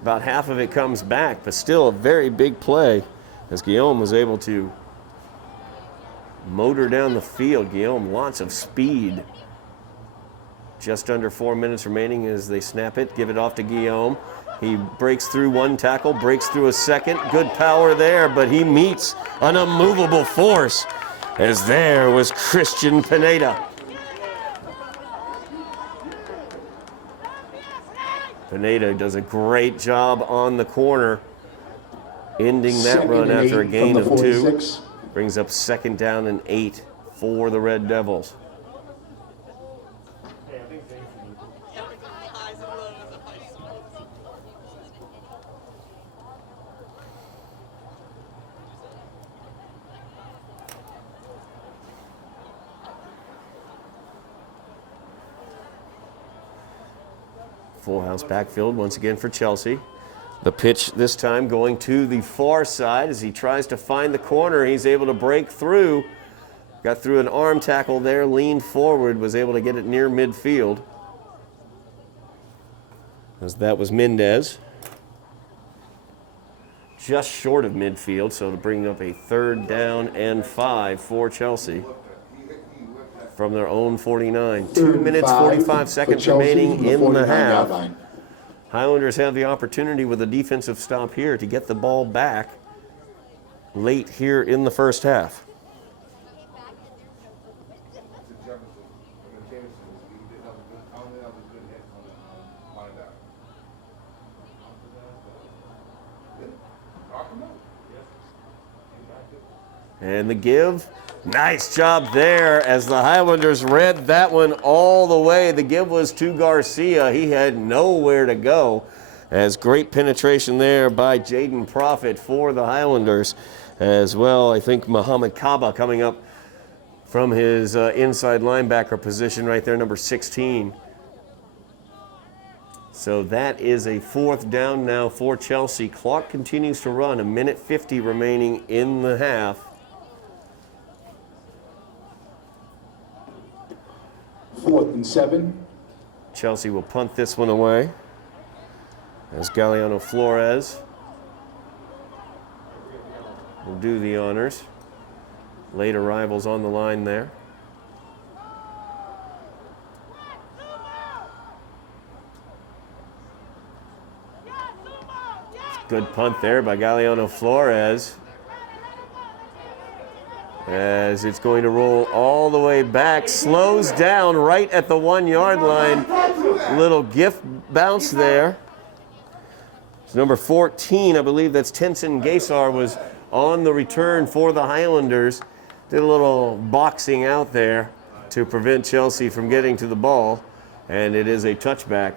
about half of it comes back, but still a very big play as Guillaume was able to motor down the field. Guillaume, lots of speed. Just under 4 minutes remaining as they snap it, give it off to Guillaume. He breaks through one tackle, breaks through a second. Good power there, but he meets an immovable force as there was Christian Pineda. Pineda does a great job on the corner, ending that Second run and after a 8 gain from of the 2. 46. Brings up 2nd down and 8 for the Red Devils. Full house backfield once again for Chelsea. The pitch this time going to the far side as he tries to find the corner. He's able to break through. Got through an arm tackle there, leaned forward, was able to get it near midfield. As that was Mendez. Just short of midfield, so to bring up a 3rd down and 5 for Chelsea. From their own 49. 2 minutes, 45 seconds remaining in the half. Highlanders have the opportunity with a defensive stop here to get the ball back late here in the first half. And the give. Nice job there as the Highlanders read that one all the way. The give was to Garcia. He had nowhere to go. As great penetration there by Jaden Profit for the Highlanders as well. I think Muhammad Kaba coming up from his inside linebacker position right there, number 16. So that is a 4th down now for Chelsea. Clock continues to run. 1:50 remaining in the half. 4th and 7. Chelsea will punt this one away as Galeano Flores will do the honors. Late arrivals on the line there. Good punt there by Galeano Flores. As it's going to roll all the way back, slows down right at the 1-yard line. Little gift bounce there. It's number 14, I believe that's Tenson Gaysar, was on the return for the Highlanders. Did a little boxing out there to prevent Chelsea from getting to the ball. And it is a touchback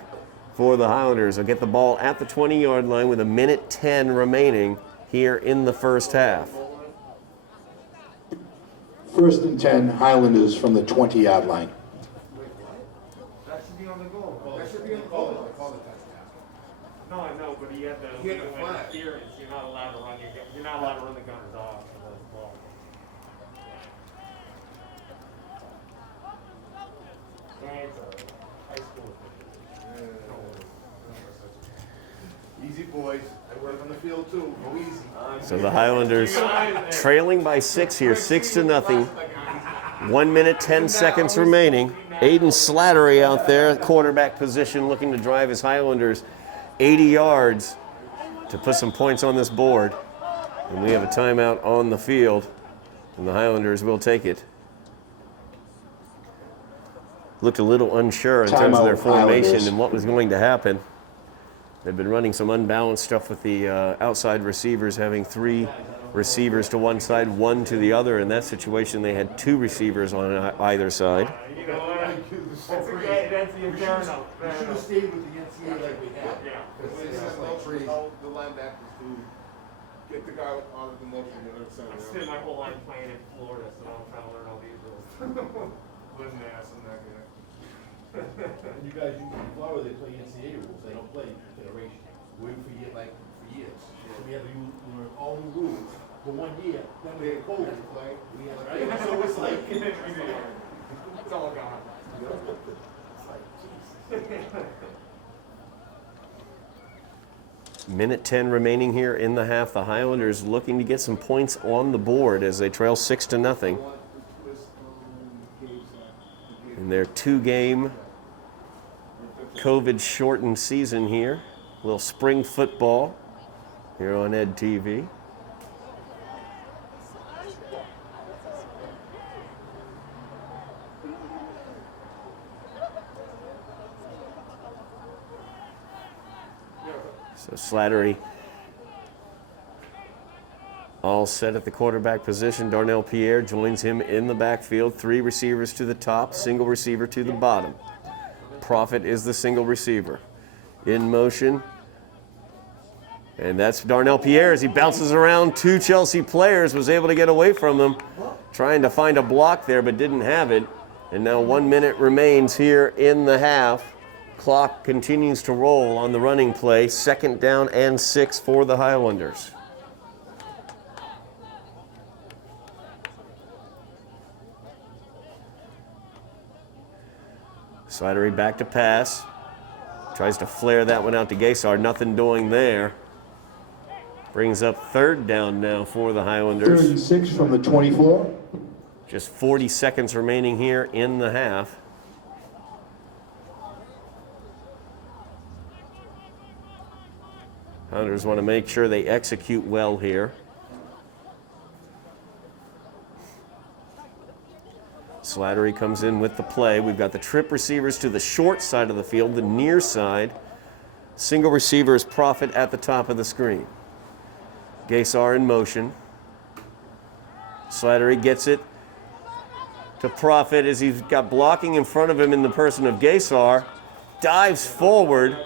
for the Highlanders. They'll get the ball at the 20-yard line with 1:10 remaining here in the first half. 1st and 10, Highlanders from the 20-yard line. That should be on the goal. That should be on the goal. No, I know, but he had the interference. You're not allowed to run you're not allowed to run the gunners off of the ball. It's a high school. Easy, boys. I work on the field too. Go easy. So the Highlanders trailing by 6 here, 6-0. 1 minute, 10 seconds remaining. Aiden Slattery out there at quarterback position looking to drive his Highlanders 80 yards to put some points on this board. And we have a timeout on the field, and the Highlanders will take it. Looked a little unsure in terms of their formation and what was going to happen. They've been running some unbalanced stuff with the outside receivers, having 3 receivers to one side, 1 to the other. In that situation, they had 2 receivers on either side. You know what? That's the internal. We should have stayed with the NCAA like we had. Yeah. The linebackers to get the guy out of the motion. I spent my whole life playing in Florida, so I'm trying to learn all these rules. Wasn't ass in that game. And you guys usually in Florida, they play NCAA rules, they don't play federation. Wait for years. We have to learn all the rules for 1 year, then we have COVID. We have, right? So it's like, It's all gone. it's like, Jesus. Minute 10 remaining here in the half. The Highlanders looking to get some points on the board as they trail 6-0 in their 2-game COVID-shortened season here. A little spring football here on Ed TV. So Slattery all set at the quarterback position. Darnell Pierre joins him in the backfield. 3 receivers to the top, single receiver to the bottom. Prophet is the single receiver. In motion. And that's Darnell Pierre as he bounces around 2 Chelsea players, was able to get away from them, trying to find a block there but didn't have it. And now 1 minute remains here in the half. Clock continues to roll on the running play. 2nd down and 6 for the Highlanders. Slattery back to pass. Tries to flare that one out to Gaysar. Nothing doing there. Brings up 3rd down now for the Highlanders. 3rd and 6 from the 24. Just 40 seconds remaining here in the half. Highlanders want to make sure they execute well here. Slattery comes in with the play. We've got the trip receivers to the short side of the field, the near side. Single receiver is Prophet at the top of the screen. Gaysar in motion. Slattery gets it to Prophet as he's got blocking in front of him in the person of Gaysar. Dives forward.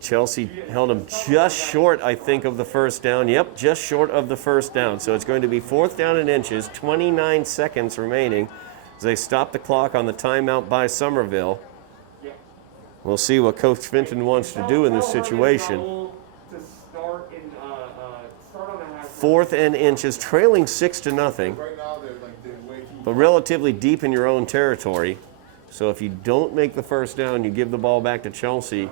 Chelsea held him just short, I think, of the 1st down. Yep, just short of the 1st down. So it's going to be 4th down and inches, 29 seconds remaining as they stop the clock on the timeout by Somerville. We'll see what Coach Fenton wants to do in this situation. 4th and inches, trailing 6-0, but relatively deep in your own territory. So if you don't make the 1st down, you give the ball back to Chelsea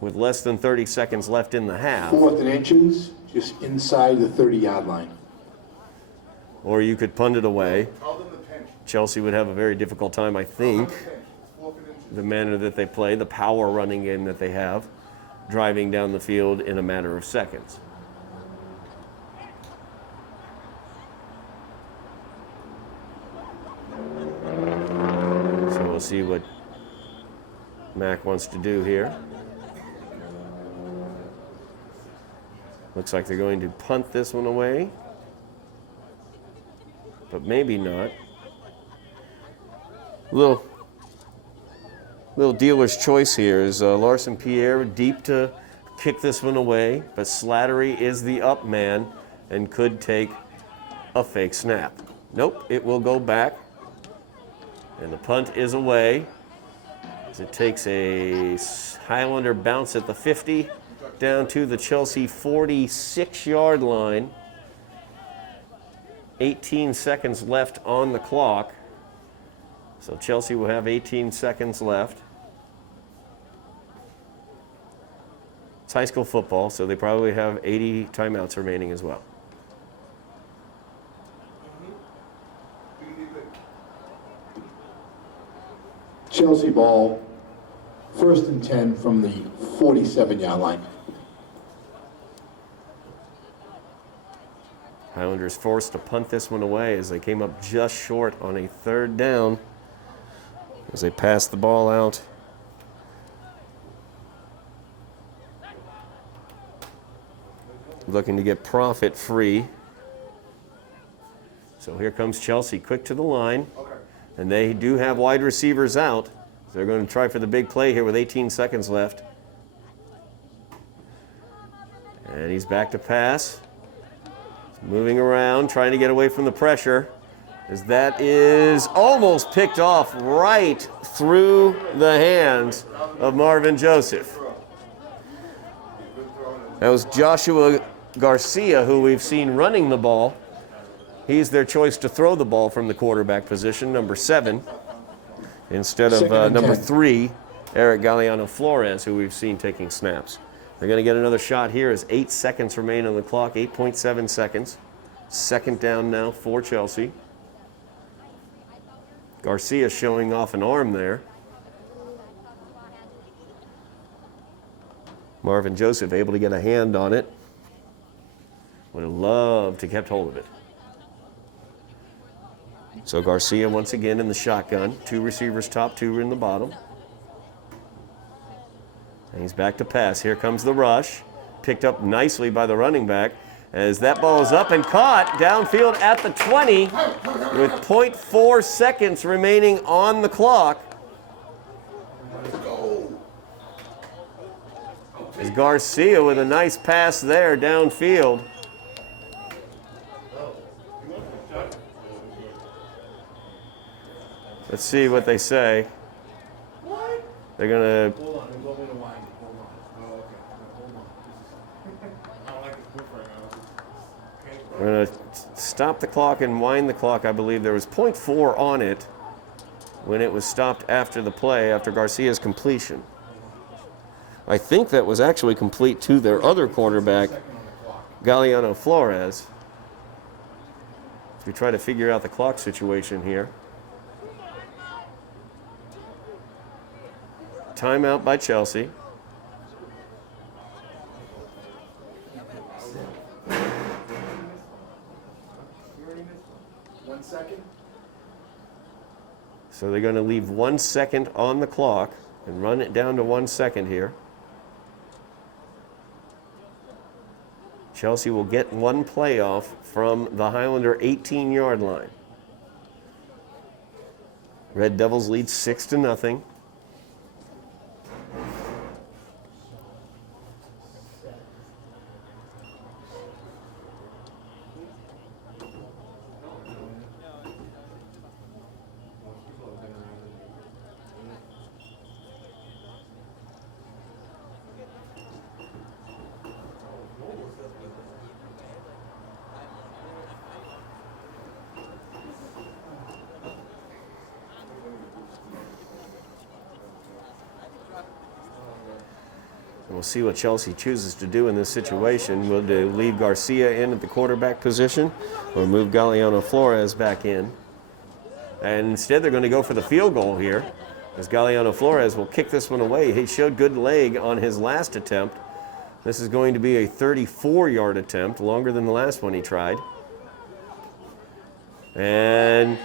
with less than 30 seconds left in the half. 4th and inches, just inside the 30-yard line. Or you could punt it away. Chelsea would have a very difficult time, I think, the manner that they play, the power running game that they have, driving down the field in a matter of seconds. So we'll see what Mac wants to do here. Looks like they're going to punt this one away, but maybe not. Little dealer's choice here is Larson Pierre deep to kick this one away, but Slattery is the up man and could take a fake snap. Nope, it will go back, and the punt is away as it takes a Highlander bounce at the 50. Down to the Chelsea 46-yard line. 18 seconds left on the clock. So Chelsea will have 18 seconds left. It's high school football, so they probably have 80 timeouts remaining as well. Chelsea ball, 1st and 10 from the 47-yard line. Highlanders forced to punt this one away as they came up just short on a 3rd down as they passed the ball out. Looking to get Prophet free. So here comes Chelsea, quick to the line. And they do have wide receivers out. So they're going to try for the big play here with 18 seconds left. And he's back to pass. Moving around, trying to get away from the pressure, as that is almost picked off right through the hands of Marvin Joseph. That was Joshua Garcia, who we've seen running the ball He's their choice to throw the ball from the quarterback position, number 7, instead of Second and number 10. 3, Eric Galliano Flores, who we've seen taking snaps. They're going to get another shot here as 8 seconds remain on the clock, 8.7 seconds. Second down now for Chelsea. Garcia showing off an arm there. Marvin Joseph able to get a hand on it. Would have loved to kept hold of it. So Garcia once again in the shotgun. 2 receivers top, 2 in the bottom. And he's back to pass. Here comes the rush. Picked up nicely by the running back as that ball is up and caught downfield at the 20 with 0.4 seconds remaining on the clock. As Garcia with a nice pass there downfield. Let's see what they say. They're going to Hold on, you want me to wind it, hold on. Oh, okay, hold on. I don't like this book right now. We're going to stop the clock and wind the clock. I believe there was 0.4 on it when it was stopped after the play, after Garcia's completion. I think that was actually complete to their other quarterback, Galliano Flores. As we try to figure out the clock situation here. Timeout by Chelsea. So they're going to leave 1 second on the clock and run it down to 1 second here. Chelsea will get 1 playoff from the Highlander 18-yard line. Red Devils lead 6-0. We'll see what Chelsea chooses to do in this situation. Will they leave Garcia in at the quarterback position or move Galliano Flores back in? And instead they're going to go for the field goal here, as Galliano Flores will kick this one away. He showed good leg on his last attempt. This is going to be a 34-yard attempt, longer than the last one he tried. And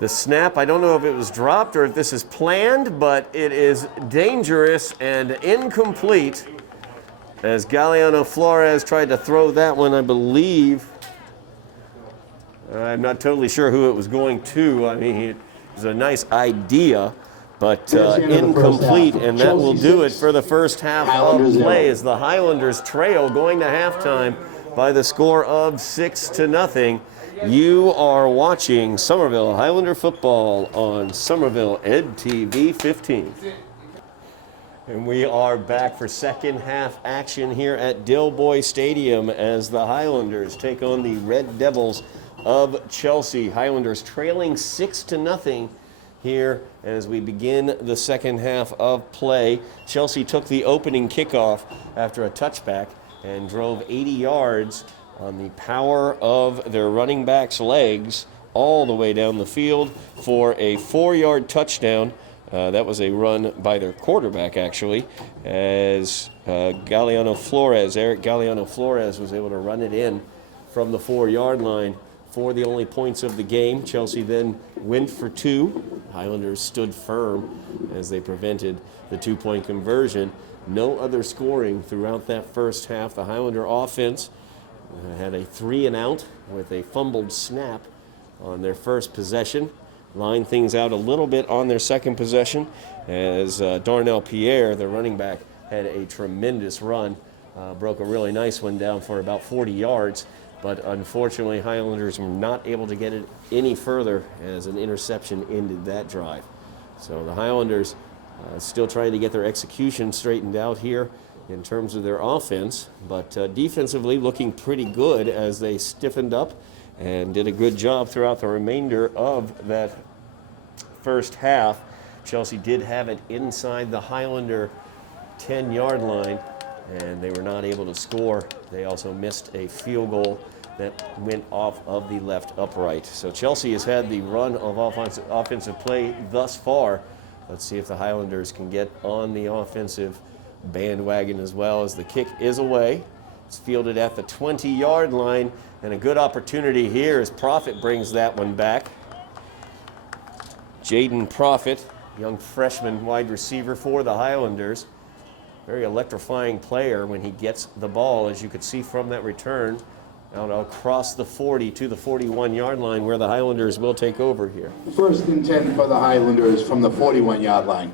the snap, I don't know if it was dropped or if this is planned, but it is dangerous and incomplete as Galliano Flores tried to throw that one, I believe. I'm not totally sure who it was going to. I mean, it was a nice idea, but incomplete, and that will do it for the first half of play as the Highlanders trail going to halftime by the score of 6-0. You are watching Somerville Highlander football on Somerville Ed TV 15. And we are back for second half action here at Dilboy Stadium as the Highlanders take on the Red Devils of Chelsea. Highlanders trailing 6-0 here as we begin the second half of play. Chelsea took the opening kickoff after a touchback and drove 80 yards on the power of their running back's legs all the way down the field for a 4-yard touchdown. That was a run by their quarterback, actually, as Eric Galliano Flores was able to run it in from the 4-yard line for the only points of the game. Chelsea then went for 2. Highlanders stood firm as they prevented the 2-point conversion. No other scoring throughout that first half. The Highlander offense had a 3-and-out with a fumbled snap on their first possession. Lined things out a little bit on their second possession as Darnell Pierre, their running back, had a tremendous run. Broke a really nice one down for about 40 yards. But unfortunately, Highlanders were not able to get it any further as an interception ended that drive. So the Highlanders still trying to get their execution straightened out here in terms of their offense, but defensively looking pretty good as they stiffened up and did a good job throughout the remainder of that first half. Chelsea did have it inside the Highlander 10-yard line, and they were not able to score. They also missed a field goal that went off of the left upright. So Chelsea has had the run of offensive play thus far. Let's see if the Highlanders can get on the offensive bandwagon as well, as the kick is away. It's fielded at the 20-yard line, and a good opportunity here as Profit brings that one back. Jaden Profit, young freshman wide receiver for the Highlanders. Very electrifying player when he gets the ball, as you could see from that return, out across the 40 to the 41-yard line, where the Highlanders will take over here. First and 10 for the Highlanders from the 41-yard line.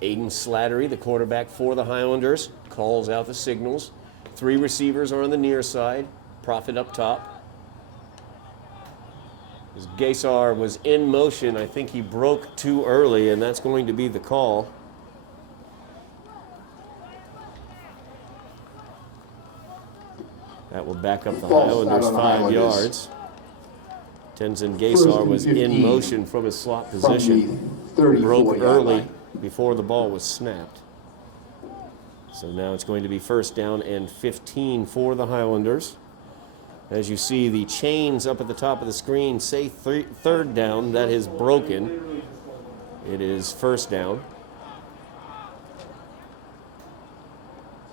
Aiden Slattery, the quarterback for the Highlanders, calls out the signals. 3 receivers are on the near side. Profit up top. As Gaysar was in motion, I think he broke too early, and that's going to be the call. That will back up the Highlanders 5 yards. Tenzin Gaysar was in motion from his slot position. Broke early before the ball was snapped. So now it's going to be first down and 15 for the Highlanders. As you see, the chains up at the top of the screen say third down. That is broken. It is first down.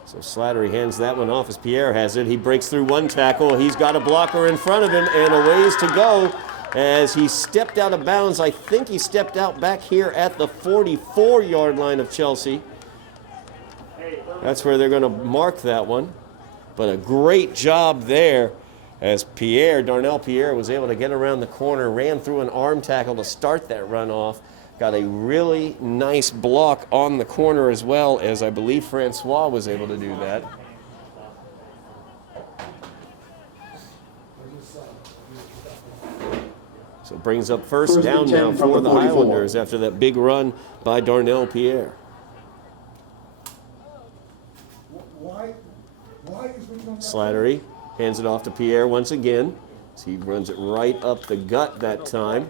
So Slattery hands that one off as Pierre has it. He breaks through one tackle. He's got a blocker in front of him and a ways to go as he stepped out of bounds. I think he stepped out back here at the 44-yard line of Chelsea. That's where they're going to mark that one. But a great job there as Darnell Pierre was able to get around the corner, ran through an arm tackle to start that run off. Got a really nice block on the corner as well, as I believe Francois was able to do that. So it brings up first down now for the Highlanders after that big run by Darnell Pierre. Slattery hands it off to Pierre once again. He runs it right up the gut that time.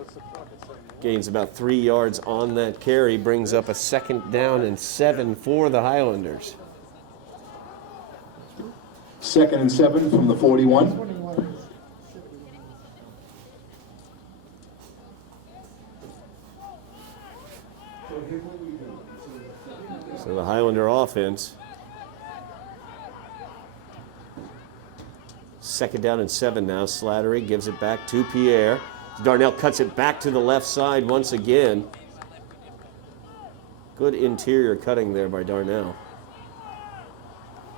Gains about 3 yards on that carry, brings up a second down and 7 for the Highlanders. Second and 7 from the 41. So the Highlander offense, second down and 7 now. Slattery gives it back to Pierre. Darnell cuts it back to the left side once again. Good interior cutting there by Darnell.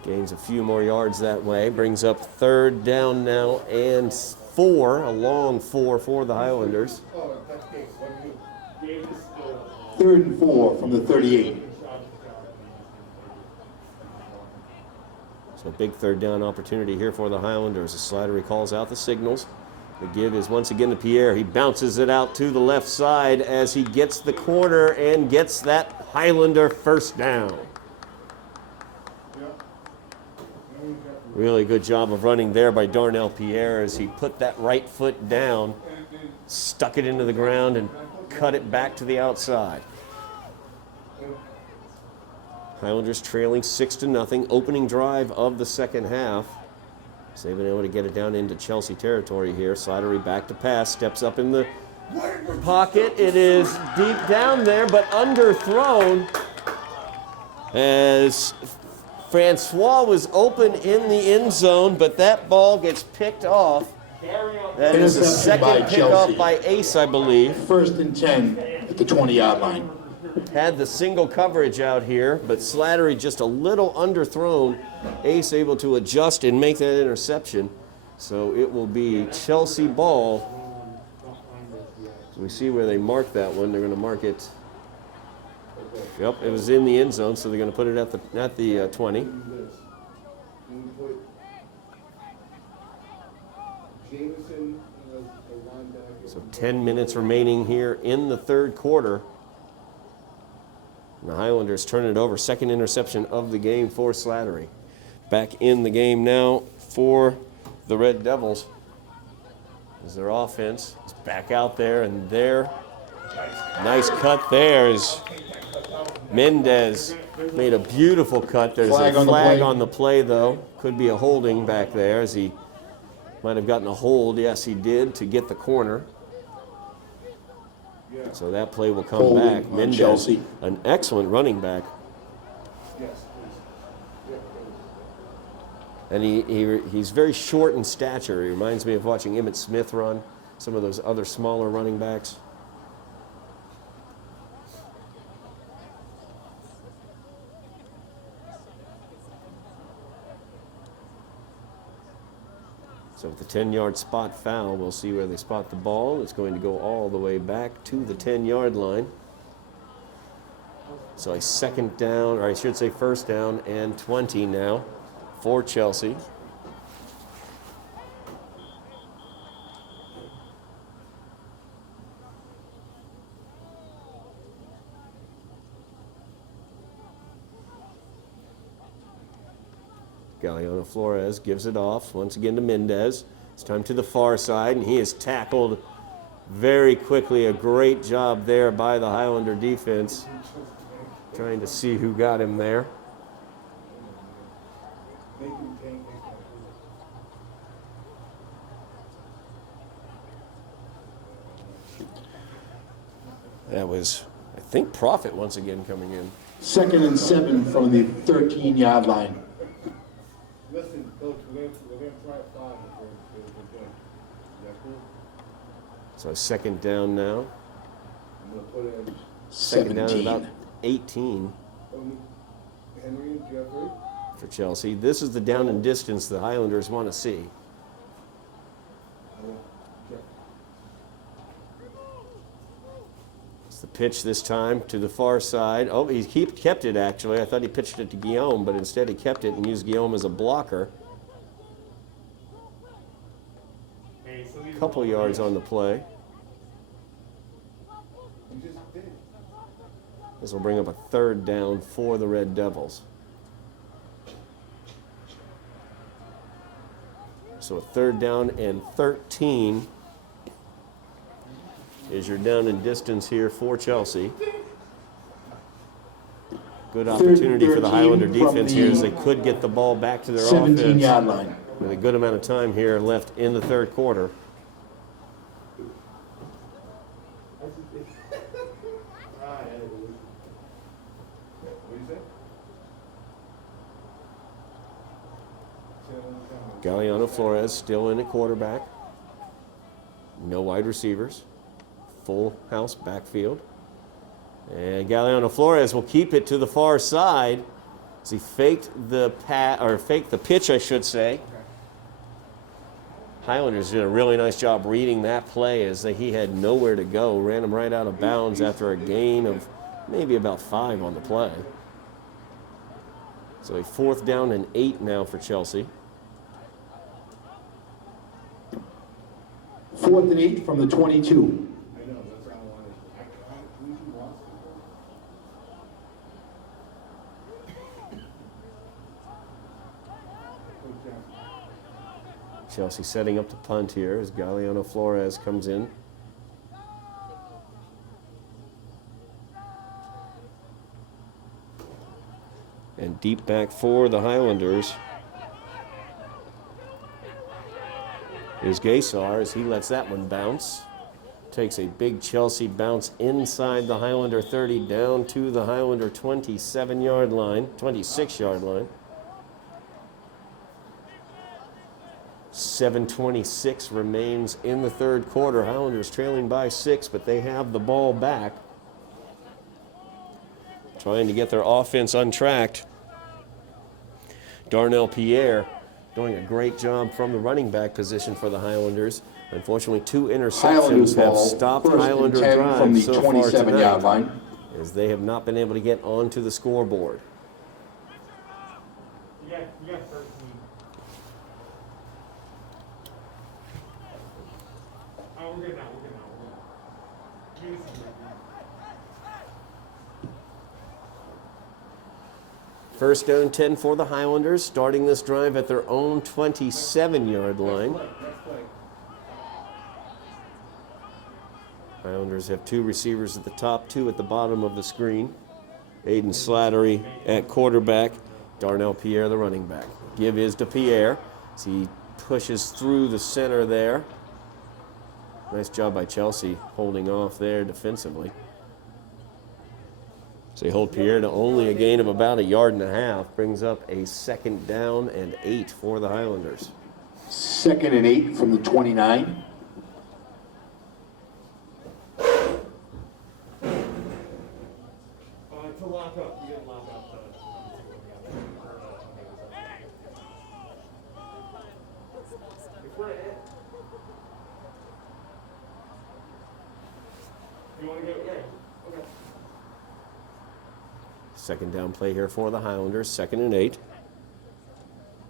Gains a few more yards that way. Brings up third down now and 4, a long 4 for the Highlanders. Third and 4 from the 38. So big third down opportunity here for the Highlanders. As Slattery calls out the signals. The give is once again to Pierre. He bounces it out to the left side as he gets the corner and gets that Highlander first down. Really good job of running there by Darnell Pierre as he put that right foot down, stuck it into the ground, and cut it back to the outside. Highlanders trailing 6-0, opening drive of the second half. So they've been able to get it down into Chelsea territory here. Slattery back to pass, steps up in the pocket. It is deep down there, but underthrown as Francois was open in the end zone, but that ball gets picked off. That is a second pickoff by Ace, I believe. First and 10 at the 20-yard line. Had the single coverage out here, but Slattery just a little underthrown. Ace able to adjust and make that interception. So it will be Chelsea ball. So we see where they mark that one. They're going to mark it. Yep, it was in the end zone, so they're going to put it at the 20. Jameson, So 10 minutes remaining here in the third quarter. And the Highlanders turn it over. Second interception of the game for Slattery. Back in the game now for the Red Devils. As their offense is back out there, and there, nice cut there as Mendez made a beautiful cut. There's a flag on the play, though. Could be a holding back there, as he might have gotten a hold. Yes, he did, to get the corner. So that play will come back. Mendez, an excellent running back. And he's very short in stature. He reminds me of watching Emmitt Smith run, some of those other smaller running backs. So with the 10-yard spot foul, we'll see where they spot the ball. It's going to go all the way back to the 10-yard line. So a second down, or I should say first down and 20 now for Chelsea. Galliano Flores gives it off once again to Mendez. It's time to the far side, and he is tackled very quickly. A great job there by the Highlander defense, trying to see who got him there. That was, I think, Profit once again coming in. 2nd and 7 from the 13-yard line. Listen, Coach, we're gonna try 5 if we're done. Is that cool? So second down now. I'm gonna put in Second down at 17. about 18 Henry and Jeffrey. for Chelsea. This is the down and distance the Highlanders want to see. It's the pitch this time to the far side. Oh, he kept it actually. I thought he pitched it to Guillaume, but instead he kept it and used Guillaume as a blocker. A couple yards on the play. This will bring up a third down for the Red Devils. So a third down and 13 is your down and distance here for Chelsea. Good opportunity for the Highlander defense here, as they could get the ball back to their offense 17-yard line. with a good amount of time here left in the third quarter. Galliano Flores still in at quarterback. No wide receivers. Full house backfield. And Galliano Flores will keep it to the far side as he faked the pitch, I should say. Highlanders did a really nice job reading that play, as he had nowhere to go. Ran him right out of bounds after a gain of maybe about 5 on the play. So a 4th down and 8 now for Chelsea. 4th and 8 from the 22. Chelsea setting up the punt here as Galliano Flores comes in. And deep back for the Highlanders is Gaysar, as he lets that one bounce. Takes a big Chelsea bounce inside the Highlander 30 down to the Highlander 26-yard line. 7:26 remains in the third quarter. Highlanders trailing by 6, but they have the ball back. Trying to get their offense untracked. Darnell Pierre doing a great job from the running back position for the Highlanders. Unfortunately, 2 interceptions have stopped Highlander drives from the so far 27-yard tonight, line. as they have not been able to get onto the scoreboard. Yeah, 13. good now. We're good now. We're good. First down and 10 for the Highlanders, starting this drive at their own 27-yard line. Highlanders have 2 receivers at the top, 2 at the bottom of the screen. Aiden Slattery at quarterback, Darnell Pierre the running back. Give is to Pierre as he pushes through the center there. Nice job by Chelsea holding off there defensively. So they hold Pierre to only a gain of about 1.5 yards, brings up a 2nd down and 8 for the Highlanders. 2nd and 8 from the 29. To lock up. You didn't lock up You want to go? Yeah. Okay. 2nd down play here for the Highlanders, 2nd and 8.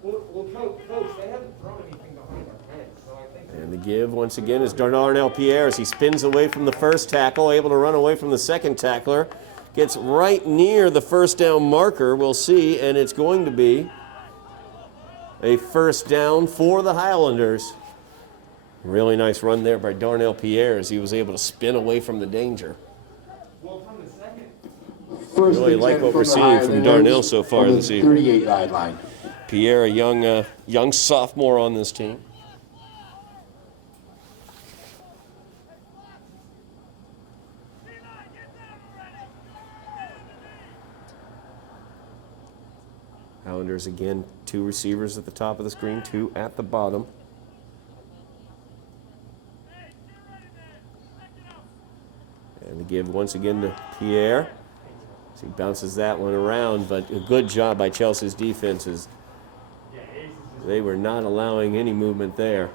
Well, coach, they haven't thrown anything behind our heads, so I think. And the give once again is Darnell Pierre as he spins away from the first tackle, able to run away from the second tackler. Gets right near the first down marker, we'll see, and it's going to be a 1st down for the Highlanders. Really nice run there by Darnell Pierre as he was able to spin away from the danger. Well, from the second. First Really and like 10 what from we're the seeing from Highlanders Darnell so far from the this evening. 38-yard line. Pierre, a young sophomore on this team. Highlanders again, 2 receivers at the top of the screen, 2 at the bottom. And the give once again to Pierre. So he bounces that one around, but a good job by Chelsea's defenses. They were not allowing any movement there.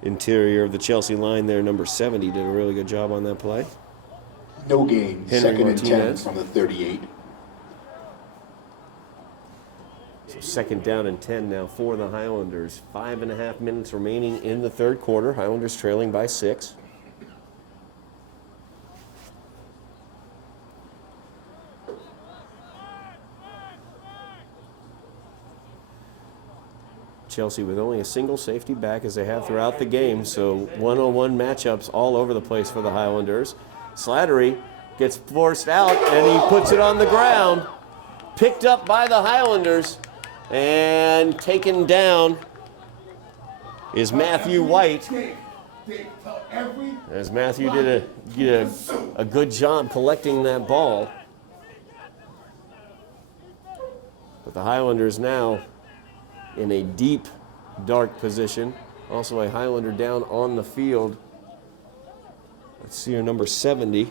Interior of the Chelsea line there, number 70, did a really good job on that play. No gain. Henry 2nd and 10 Martinez. from the 38. So 2nd down and 10 now for the Highlanders. 5.5 minutes remaining in the 3rd quarter. Highlanders trailing by 6. Chelsea with only a single safety back as they have throughout the game, so one-on-one matchups all over the place for the Highlanders. Slattery gets forced out and he puts it on the ground. Picked up by the Highlanders and taken down is Matthew White. As Matthew did a good job collecting that ball. But the Highlanders now in a deep, dark position. Also a Highlander down on the field. Let's see her number 70.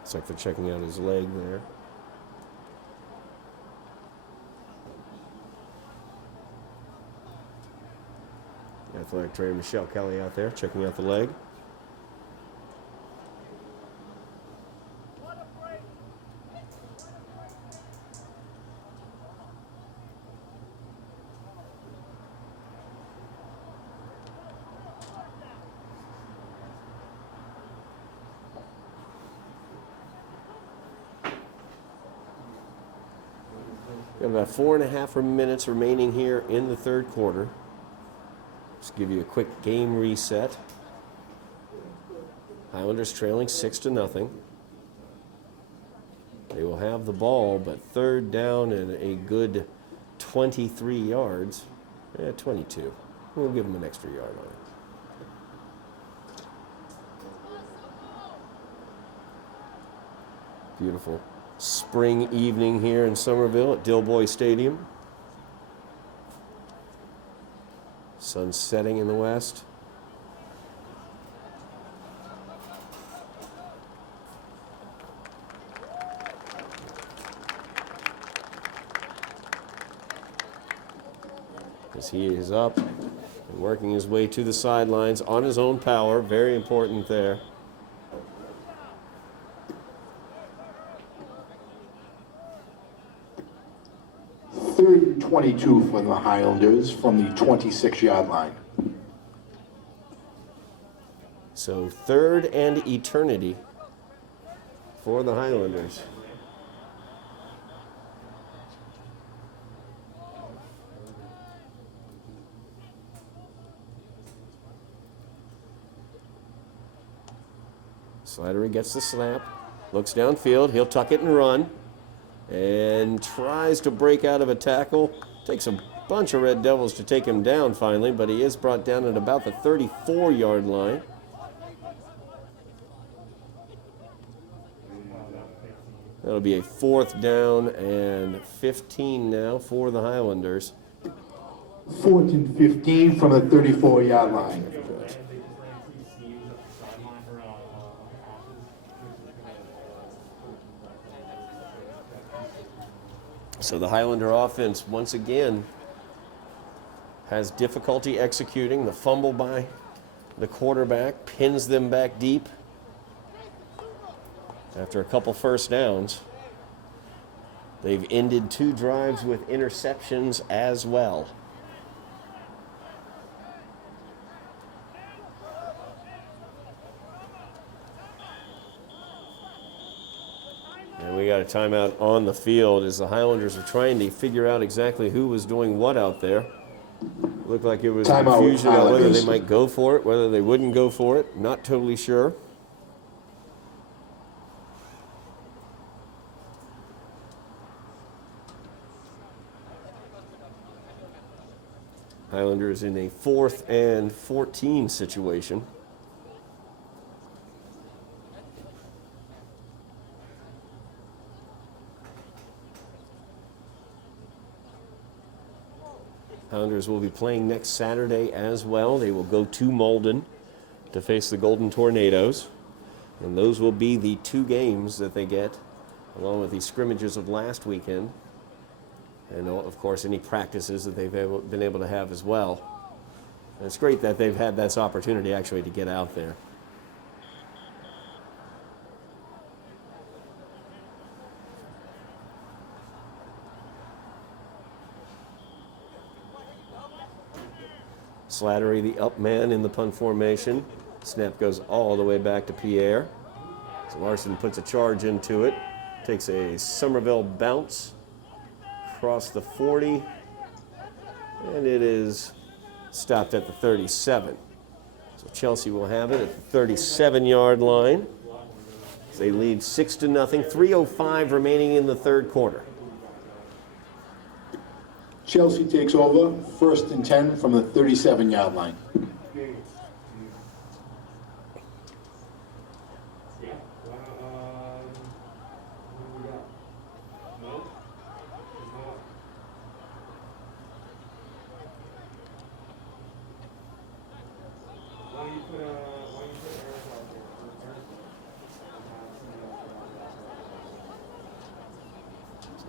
Looks like they're checking out his leg there. Athletic trainer Michelle Kelly out there checking out the leg. We have about 4.5 minutes remaining here in the 3rd quarter. Just give you a quick game reset. Highlanders trailing 6-0. They will have the ball, but 3rd down and a good 23 yards. 22. We'll give them an extra yard on it. Beautiful spring evening here in Somerville at Dilboy Stadium. Sun setting in the west. As he is up and working his way to the sidelines on his own power. Very important there. Third and 22 for the Highlanders from the 26-yard line. So third and eternity for the Highlanders. Slattery gets the snap, looks downfield, he'll tuck it and run, and tries to break out of a tackle. Takes a bunch of Red Devils to take him down finally, but he is brought down at about the 34-yard line. That'll be a 4th down and 15 now for the Highlanders. 4th and 15 from the 34-yard line. So the Highlander offense once again has difficulty executing. The fumble by the quarterback pins them back deep after a couple first downs. They've ended 2 drives with interceptions as well. And we got a timeout on the field as the Highlanders are trying to figure out exactly who was doing what out there. Looked like it was Timeout, confusion on whether they Highlanders. might go for it, whether they wouldn't go for it. Not totally sure. Highlanders in a 4th and 14 situation. Highlanders will be playing next Saturday as well. They will go to Malden to face the Golden Tornadoes. And those will be the 2 games that they get, along with the scrimmages of last weekend. And, of course, any practices that they've been able to have as well. And it's great that they've had this opportunity actually to get out there. Slattery, the up man in the punt formation. Snap goes all the way back to Pierre. So Larson puts a charge into it. Takes a Somerville bounce across the 40. And it is stopped at the 37. So Chelsea will have it at the 37-yard line. They lead 6-0. 3:05 remaining in the third quarter. Chelsea takes over, 1st and 10 from the 37-yard line.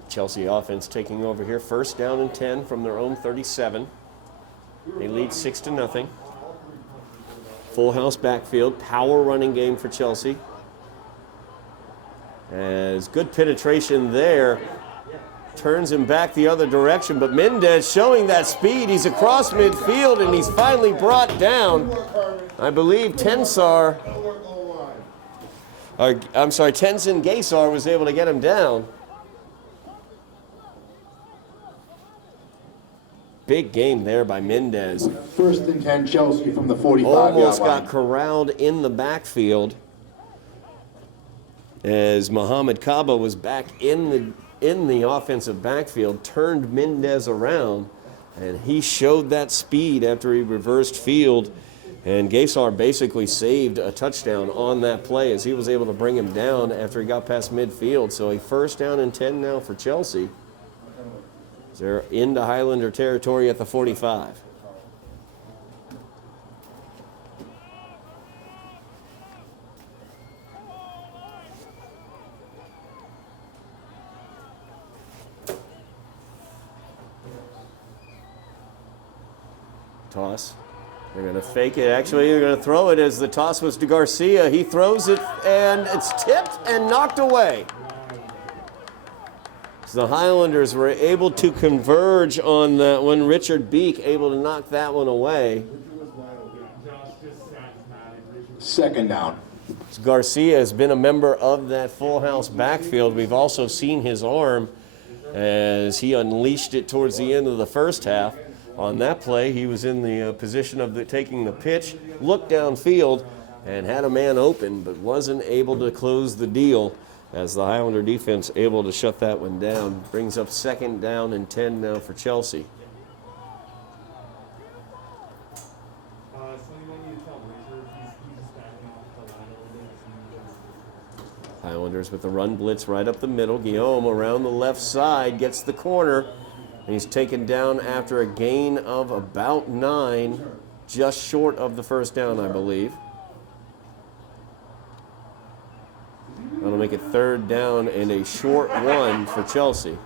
Chelsea offense taking over here. 1st down and 10 from their own 37. They lead 6-0. Full house backfield. Power running game for Chelsea. As good penetration there. Turns him back the other direction. But Mendez showing that speed. He's across midfield and he's finally brought down. I believe Tenzin Gaysar was able to get him down. Big game there by Mendez. 1st and 10 Chelsea from the 45-yard Almost line. got corralled in the backfield as Mohamed Kaba was back in the offensive backfield, turned Mendez around, and he showed that speed after he reversed field. And Gaysar basically saved a touchdown on that play as he was able to bring him down after he got past midfield. So a 1st down and 10 now for Chelsea. They're into Highlander territory at the 45. Toss. They're going to fake it. Actually, they're going to throw it as the toss was to Garcia. He throws it, and it's tipped and knocked away. So the Highlanders were able to converge on that one. Richard Beek able to knock that one away. Second down. So Garcia has been a member of that full house backfield. We've also seen his arm as he unleashed it towards the end of the first half. On that play, he was in the position of taking the pitch, looked downfield, and had a man open, but wasn't able to close the deal as the Highlander defense able to shut that one down. Brings up 2nd down and 10 now for Chelsea. Highlanders with the run blitz right up the middle. Guillaume around the left side gets the corner. And he's taken down after a gain of about 9, just short of the first down, I believe. That'll make it 3rd down and a short one for Chelsea.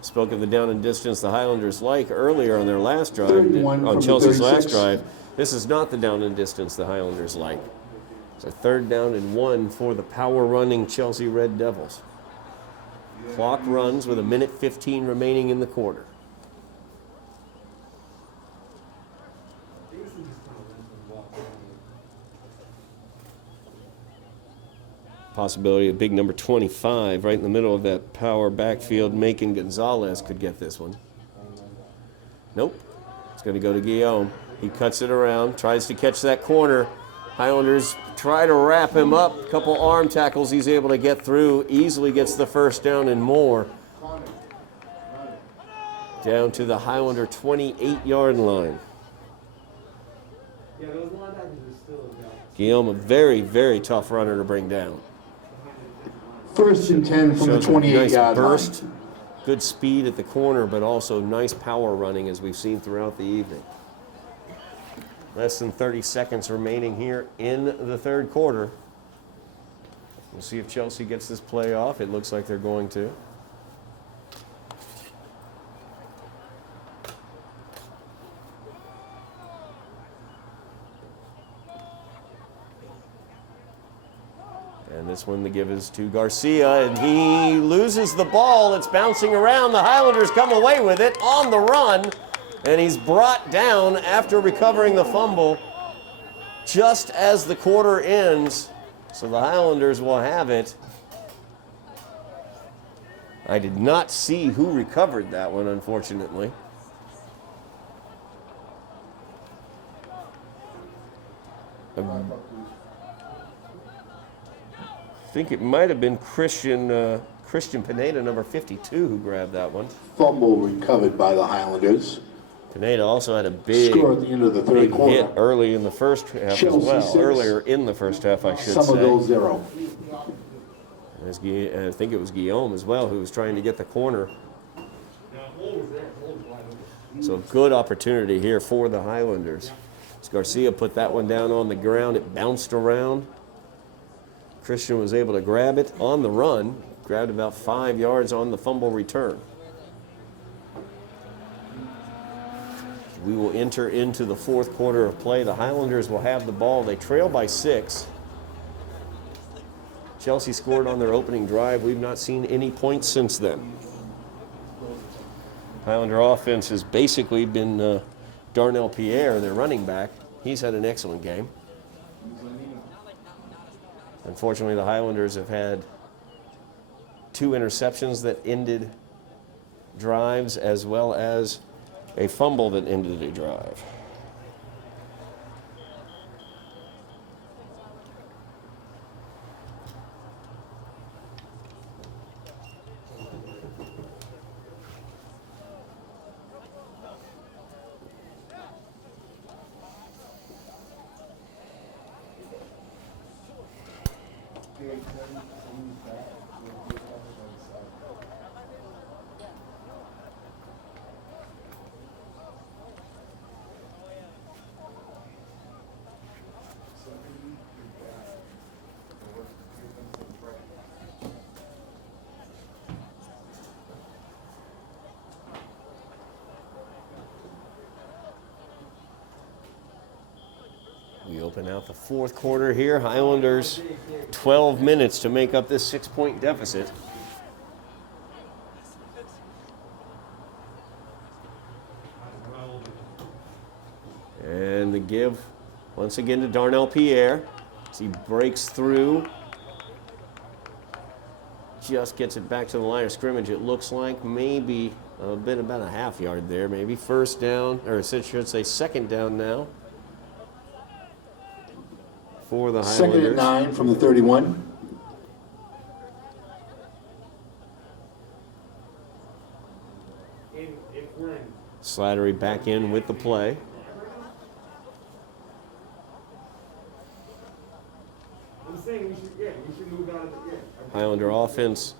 Spoke of the down and distance the Highlanders like earlier on their last drive, on Chelsea's last drive. This is not the down and distance the Highlanders like. It's a 3rd down and 1 for the power running Chelsea Red Devils. Clock runs with 1:15 remaining in the quarter. Possibility of big number 25 right in the middle of that power backfield. Macon Gonzalez could get this one. Nope. It's going to go to Guillaume. He cuts it around, tries to catch that corner. Highlanders try to wrap him up. A couple arm tackles he's able to get through. Easily gets the first down and more. Down to the Highlander 28-yard line. Guillaume, a very, very tough runner to bring down. 1st and 10 from the 28-yard line. Burst, good speed at the corner, but also nice power running as we've seen throughout the evening. Less than 30 seconds remaining here in the 3rd quarter. We'll see if Chelsea gets this play off. It looks like they're going to. And this one, the give is to Garcia, and he loses the ball. It's bouncing around. The Highlanders come away with it on the run. And he's brought down after recovering the fumble just as the quarter ends. So the Highlanders will have it. I did not see who recovered that one, unfortunately. I think it might have been Christian Pineda, number 52, who grabbed that one. Fumble recovered by the Highlanders. Pineda also had a big, Score at the end of the 3rd quarter. hit early in the first half Chelsea as well. 6, Earlier in the first half, I should Somerville say. 0. I think it was Guillaume as well who was trying to get the corner. So good opportunity here for the Highlanders. As Garcia put that one down on the ground, it bounced around. Christian was able to grab it on the run, grabbed about 5 yards on the fumble return. We will enter into the 4th quarter of play. The Highlanders will have the ball. They trail by 6. Chelsea scored on their opening drive. We've not seen any points since then. Highlander offense has basically been Darnell Pierre, their running back. He's had an excellent game. Unfortunately, the Highlanders have had 2 interceptions that ended drives, as well as a fumble that ended a drive. open out the fourth quarter here. Highlanders 12 minutes to make up this 6-point deficit. And the give once again to Darnell Pierre as he breaks through. Just gets it back to the line of scrimmage. It looks like maybe a bit about a half yard there, maybe. First down, or I should say second down now for the Highlanders. 2nd and 9 from the 31. Slattery back in with the play. Highlander offense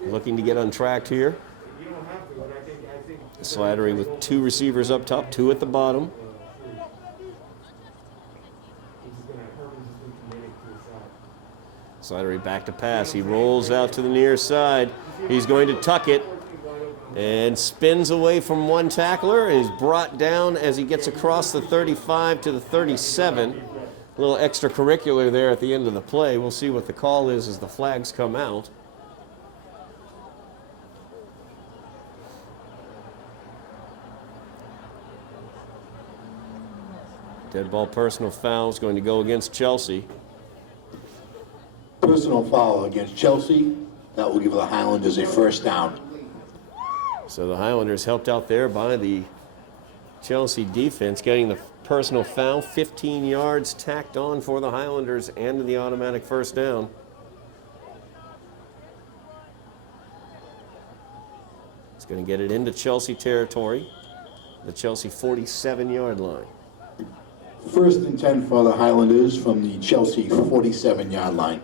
looking to get on track here. Slattery with 2 receivers up top, 2 at the bottom. Slattery back to pass. He rolls out to the near side. He's going to tuck it and spins away from one tackler and is brought down as he gets across the 35 to the 37. A little extracurricular there at the end of the play. We'll see what the call is as the flags come out. Dead ball personal foul is going to go against Chelsea. Personal foul against Chelsea. That will give the Highlanders a first down. So the Highlanders helped out there by the Chelsea defense, getting the personal foul, 15 yards tacked on for the Highlanders and the automatic first down. It's going to get it into Chelsea territory, the Chelsea 47-yard line. 1st and 10 for the Highlanders from the Chelsea 47-yard line.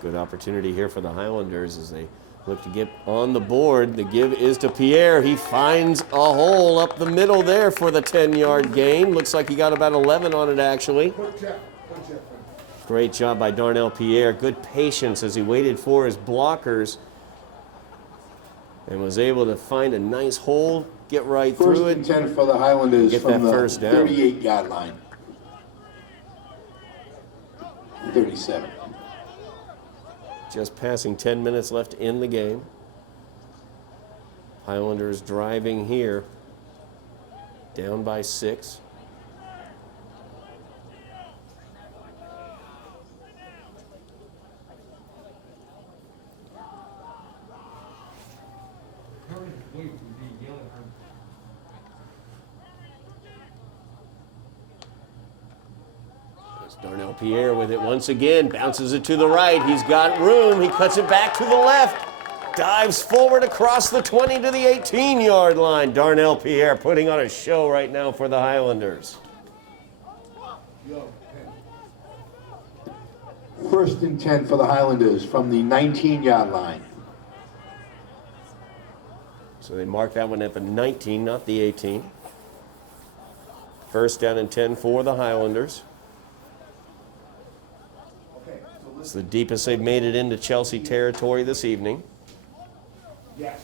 Good opportunity here for the Highlanders as they look to get on the board. The give is to Pierre. He finds a hole up the middle there for the 10-yard gain. Looks like he got about 11 on it, actually. Great job by Darnell Pierre. Good patience as he waited for his blockers and was able to find a nice hole, get right through it. 1st and 10 for the Highlanders Get from that the first down. 38-yard line. 37. Just passing 10 minutes left in the game. Highlanders driving here, down by 6. Darnell Pierre with it once again, bounces it to the right. He's got room. He cuts it back to the left. Dives forward across the 20 to the 18-yard line. Darnell Pierre putting on a show right now for the Highlanders. 1st and 10 for the Highlanders from the 19-yard line. So they mark that one at the 19, not the 18. 1st down and 10 for the Highlanders. It's the deepest they've made it into Chelsea territory this evening. Yes.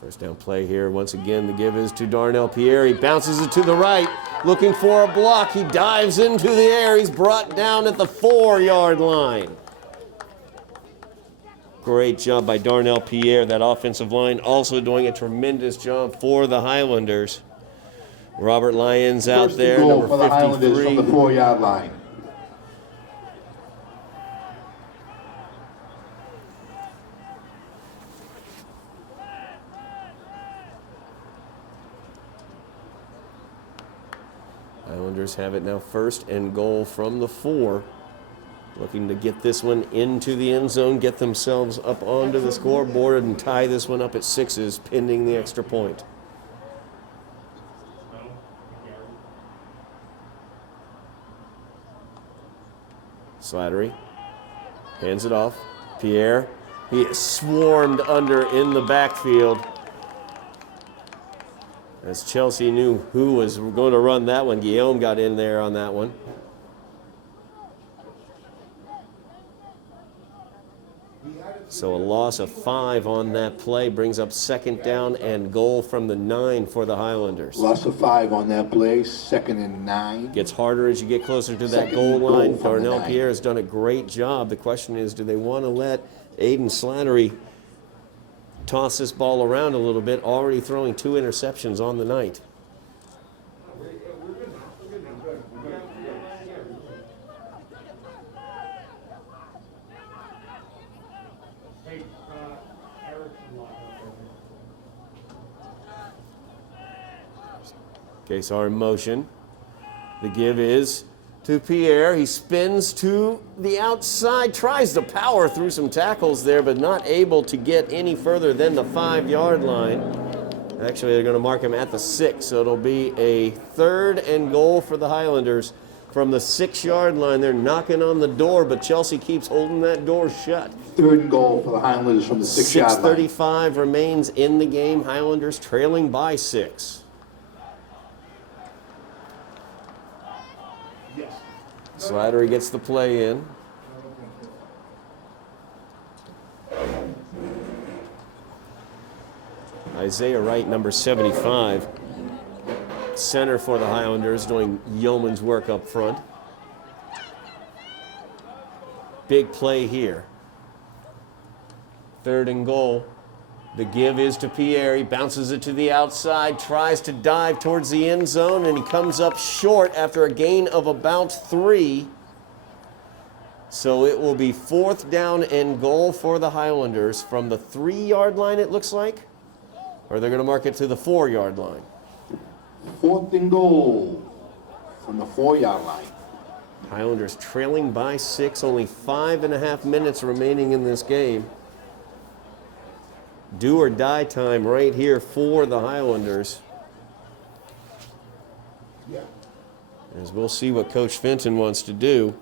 First down play here. Once again, the give is to Darnell Pierre. He bounces it to the right, looking for a block. He dives into the air. He's brought down at the 4-yard line. Great job by Darnell Pierre. That offensive line also doing a tremendous job for the Highlanders. Robert Lyons out First there, and goal number for the Highlanders 53. from the 4-yard line. Highlanders have it now 1st and goal from the 4. Looking to get this one into the end zone, get themselves up onto the scoreboard and tie this one up at 6s, pending the extra point. Slattery hands it off. Pierre, he is swarmed under in the backfield. As Chelsea knew who was going to run that one, Guillaume got in there on that one. So a loss of 5 on that play brings up 2nd down and goal from the 9 for the Highlanders. Loss of 5 on that play, 2nd and 9. Gets harder as you get closer to that Second goal and goal line. from the Darnell 9. Pierre has done a great job. The question is, do they want to let Aiden Slattery toss this ball around a little bit, already throwing 2 interceptions on the night? Case are in motion. The give is to Pierre. He spins to the outside, tries to power through some tackles there, but not able to get any further than the 5-yard line. Actually, they're going to mark him at the 6, so it'll be a 3rd and goal for the Highlanders from the 6-yard line. They're knocking on the door, but Chelsea keeps holding that door shut. 3rd and goal for the Highlanders from the 6-yard line. 6:35 remains in the game. Highlanders trailing by 6. Slattery gets the play in. Isaiah Wright, number 75, center for the Highlanders, doing yeoman's work up front. Big play here. 3rd and goal. The give is to Pierre. He bounces it to the outside, tries to dive towards the end zone, and he comes up short after a gain of about 3. So it will be 4th down and goal for the Highlanders from the 3-yard line, it looks like. Or they're going to mark it to the 4-yard line. 4th and goal from the 4-yard line. Highlanders trailing by 6, only 5.5 minutes remaining in this game. Do or die time right here for the Highlanders. As we'll see what Coach Fenton wants to do.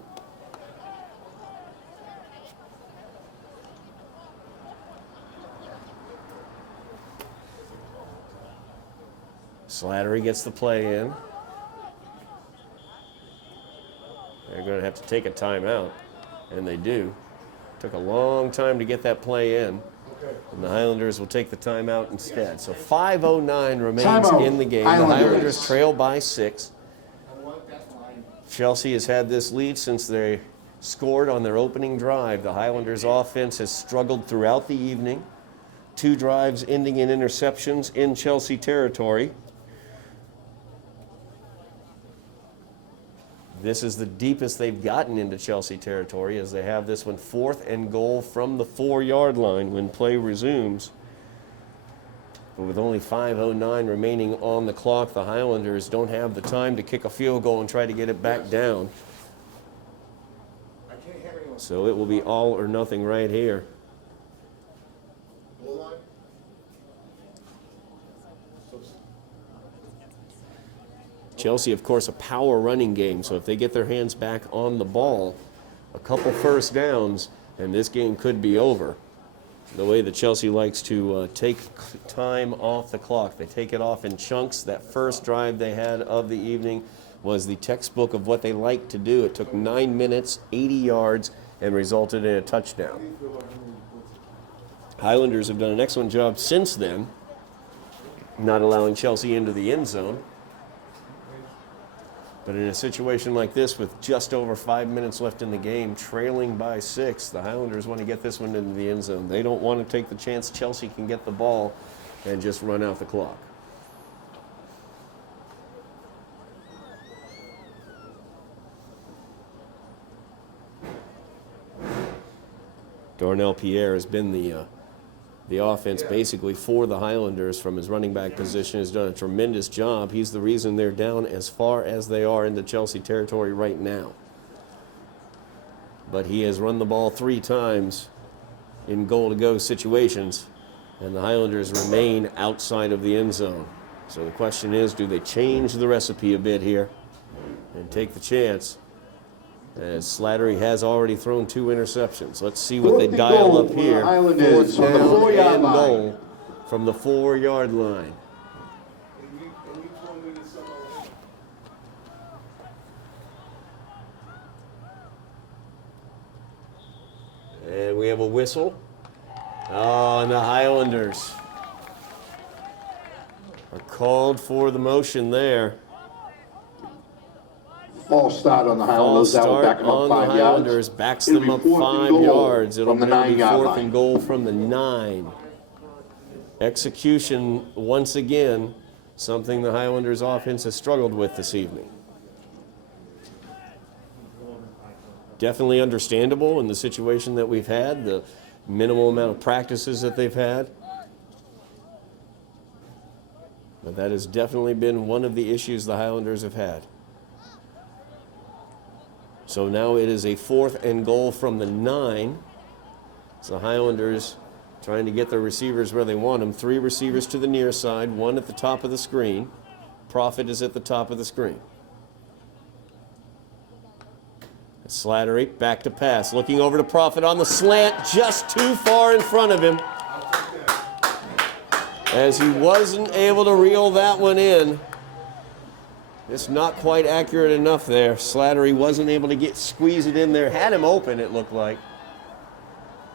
Slattery gets the play in. They're going to have to take a timeout, and they do. Took a long time to get that play in. And the Highlanders will take the timeout instead. So 5:09 remains Timeout. in the game. Highlanders. The Highlanders trail by 6. Chelsea has had this lead since they scored on their opening drive. The Highlanders offense has struggled throughout the evening. 2 drives ending in interceptions in Chelsea territory. This is the deepest they've gotten into Chelsea territory, as they have this one 4th and goal from the 4-yard line when play resumes. But with only 5:09 remaining on the clock, the Highlanders don't have the time to kick a field goal and try to get it back down. So it will be all or nothing right here. Chelsea, of course, a power running game, so if they get their hands back on the ball, a couple 1st downs, and this game could be over. The way that Chelsea likes to take time off the clock. They take it off in chunks. That first drive they had of the evening was the textbook of what they like to do. It took 9 minutes, 80 yards, and resulted in a touchdown. Highlanders have done an excellent job since then, not allowing Chelsea into the end zone. But in a situation like this, with just over 5 minutes left in the game, trailing by 6, the Highlanders want to get this one into the end zone. They don't want to take the chance Chelsea can get the ball and just run out the clock. Darnell Pierre has been the offense basically for the Highlanders from his running back position, has done a tremendous job. He's the reason they're down as far as they are into Chelsea territory right now. But he has run the ball 3 times in goal-to-go situations, and the Highlanders remain outside of the end zone. So the question is, do they change the recipe a bit here and take the chance as Slattery has already thrown 2 interceptions. Let's see what they Fourth and dial goal up for the here. Highlanders 4th from the down 4-yard and line. goal from the 4-yard line. And you told me that someone. And we have a whistle. Oh, and the Highlanders are called for the motion there. False start on the False Highlanders. That will start back them on up the 5 Highlanders, yards. backs It'll them be up 4th and 5 goal yards. It'll from the now be 9-yard 4th line. and goal from the 9. Execution, once again, something the Highlanders offense has struggled with this evening. Definitely understandable in the situation that we've had, the minimal amount of practices that they've had. But that has definitely been one of the issues the Highlanders have had. So now it is a 4th and goal from the 9. So the Highlanders trying to get their receivers where they want them. 3 receivers to the near side, 1 at the top of the screen. Profit is at the top of the screen. Slattery back to pass, looking over to Profit on the slant, just too far in front of him. As he wasn't able to reel that one in. It's not quite accurate enough there. Slattery wasn't able to squeeze it in there. Had him open, it looked like,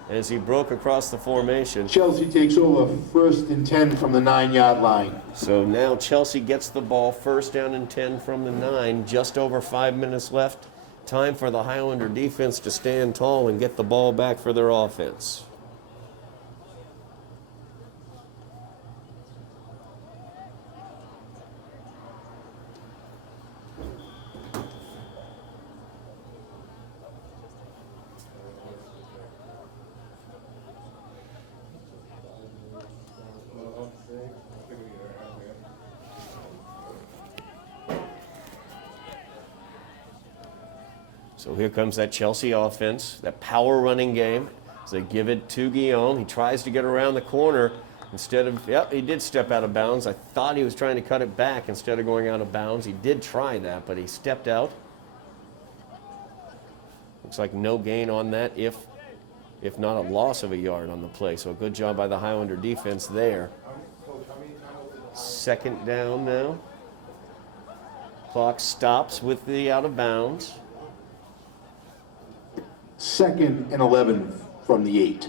as he broke across the formation. Chelsea takes over 1st and 10 from the 9-yard line. So now Chelsea gets the ball, 1st down and 10 from the 9, just over 5 minutes left. Time for the Highlander defense to stand tall and get the ball back for their offense. So here comes that Chelsea offense, that power running game. As they give it to Guillaume. He tries to get around the corner instead of, yep, he did step out of bounds. I thought he was trying to cut it back instead of going out of bounds. He did try that, but he stepped out. Looks like no gain on that, if not a loss of a yard on the play. So a good job by the Highlander defense there. 2nd down now. Clock stops with the out of bounds. 2nd and 11 from the 8.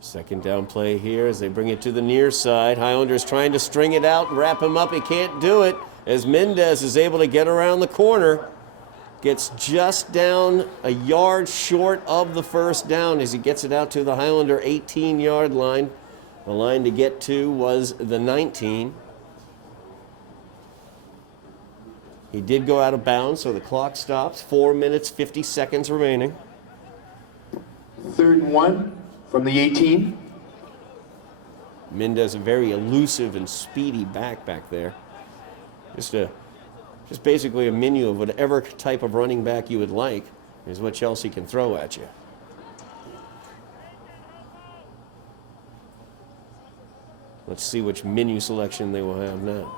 Second down play here as they bring it to the near side. Highlanders trying to string it out and wrap him up. He can't do it as Mendez is able to get around the corner. Gets just down a yard short of the 1st down as he gets it out to the Highlander 18-yard line. The line to get to was the 19. He did go out of bounds, so the clock stops. 4 minutes, 50 seconds remaining. 3rd and 1 from the 18. Mendez, a very elusive and speedy back there. Just basically a menu of whatever type of running back you would like is what Chelsea can throw at you. Let's see which menu selection they will have now.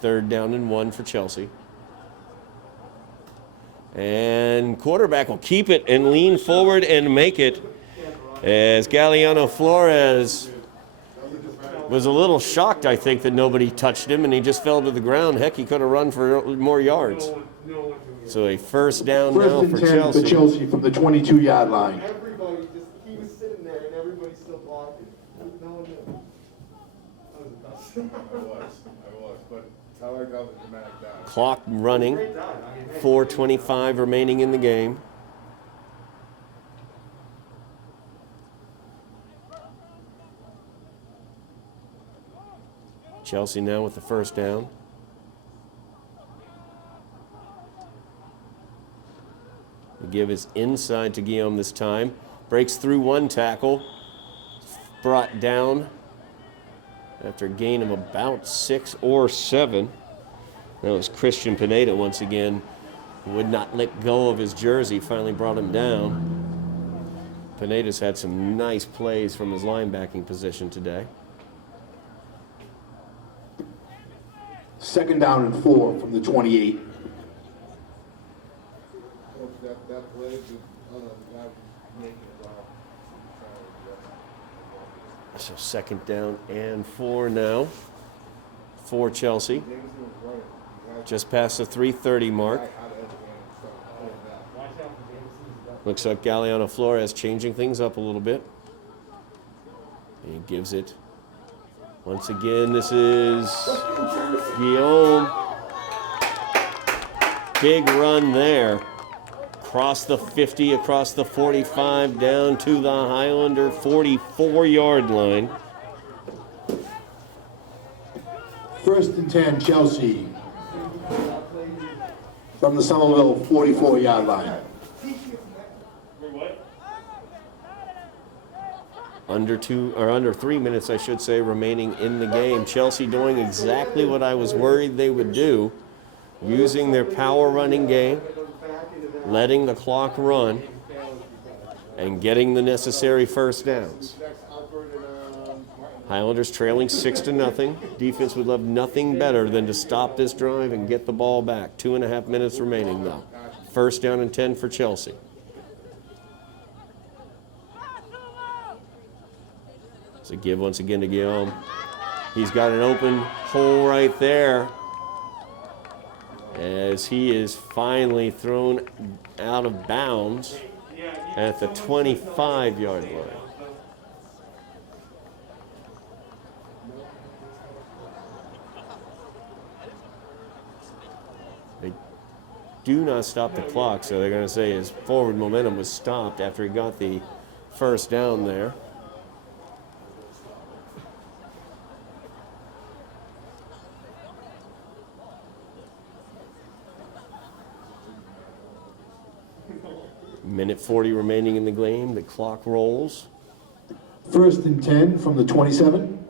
3rd down and 1 for Chelsea. And quarterback will keep it and lean forward and make it as Galeano Flores was a little shocked, I think, that nobody touched him and he just fell to the ground. Heck, he could have run for more yards. So a 1st down now 1st and for 10 Chelsea. for Chelsea from the 22-yard line. Everybody just, he was sitting there and everybody's still blocking. No one knew. That was the best. I was, but I like how the dramatic down. Clock running. 4:25 remaining in the game. Chelsea now with the 1st down. The give is inside to Guillaume this time. Breaks through 1 tackle. Brought down after a gain of about 6 or 7. That was Christian Pineda once again would not let go of his jersey, finally brought him down. Pineda's had some nice plays from his linebacking position today. 2nd down and 4 from the 28. That play, the guy making it off. So 2nd down and 4 now for Chelsea. Just past the 3:30 mark. Looks like Galeano Flores changing things up a little bit. He gives it. Once again, this is Guillaume. Big run there. Across the 50, across the 45, down to the Highlander 44-yard line. 1st and 10, Chelsea. From the Somerville 44-yard line. Under 3 minutes, I should say, remaining in the game. Chelsea doing exactly what I was worried they would do, using their power running game, letting the clock run, and getting the necessary first downs. Highlanders trailing 6-0. Defense would love nothing better than to stop this drive and get the ball back. 2.5 minutes remaining, though. 1st down and 10 for Chelsea. So give once again to Guillaume. He's got an open hole right there as he is finally thrown out of bounds at the 25-yard line. They do not stop the clock, so they're going to say his forward momentum was stopped after he got the first down there. Minute 40 remaining in the game. The clock rolls. 1st and 10 from the 27.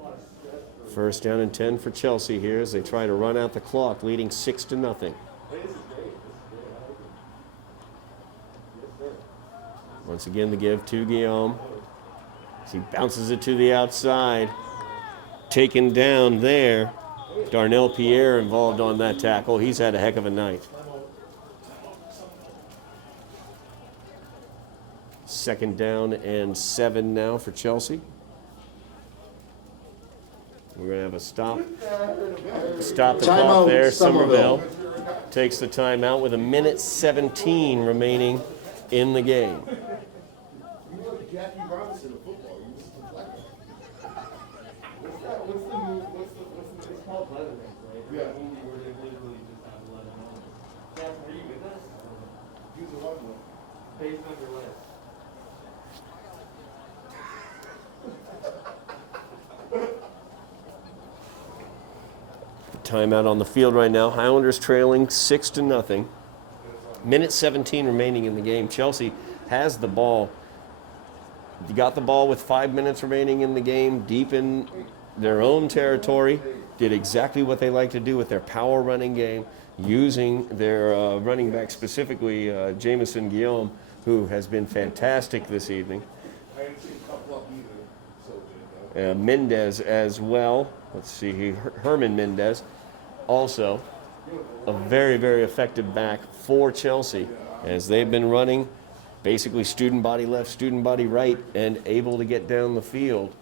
1st down and 10 for Chelsea here as they try to run out the clock, leading 6-0. Once again, the give to Guillaume. As he bounces it to the outside. Taken down there. Darnell Pierre involved on that tackle. He's had a heck of a night. 2nd down and 7 now for Chelsea. We're going to have a stop. Stop the clock there. Somerville takes the timeout with 1:17 remaining in the game. You know Jackie Robinson of football. You used to play. What's the move? It's called Leatherman, right? Yeah. The movie where they literally just have Leatherman. Jack, were you with us? Use the one. Based on your list. Timeout on the field right now. Highlanders trailing 6-0. 1:17 remaining in the game. Chelsea has the ball. You got the ball with 5 minutes remaining in the game, deep in their own territory. Did exactly what they like to do with their power running game, using their running back, specifically Jamison Guillaume, who has been fantastic this evening. I didn't see a couple up either. So Mendez as well. Let's see here. Harmon Mendez, also a very, very effective back for Chelsea as they've been running basically student body left, student body right, and able to get down the field.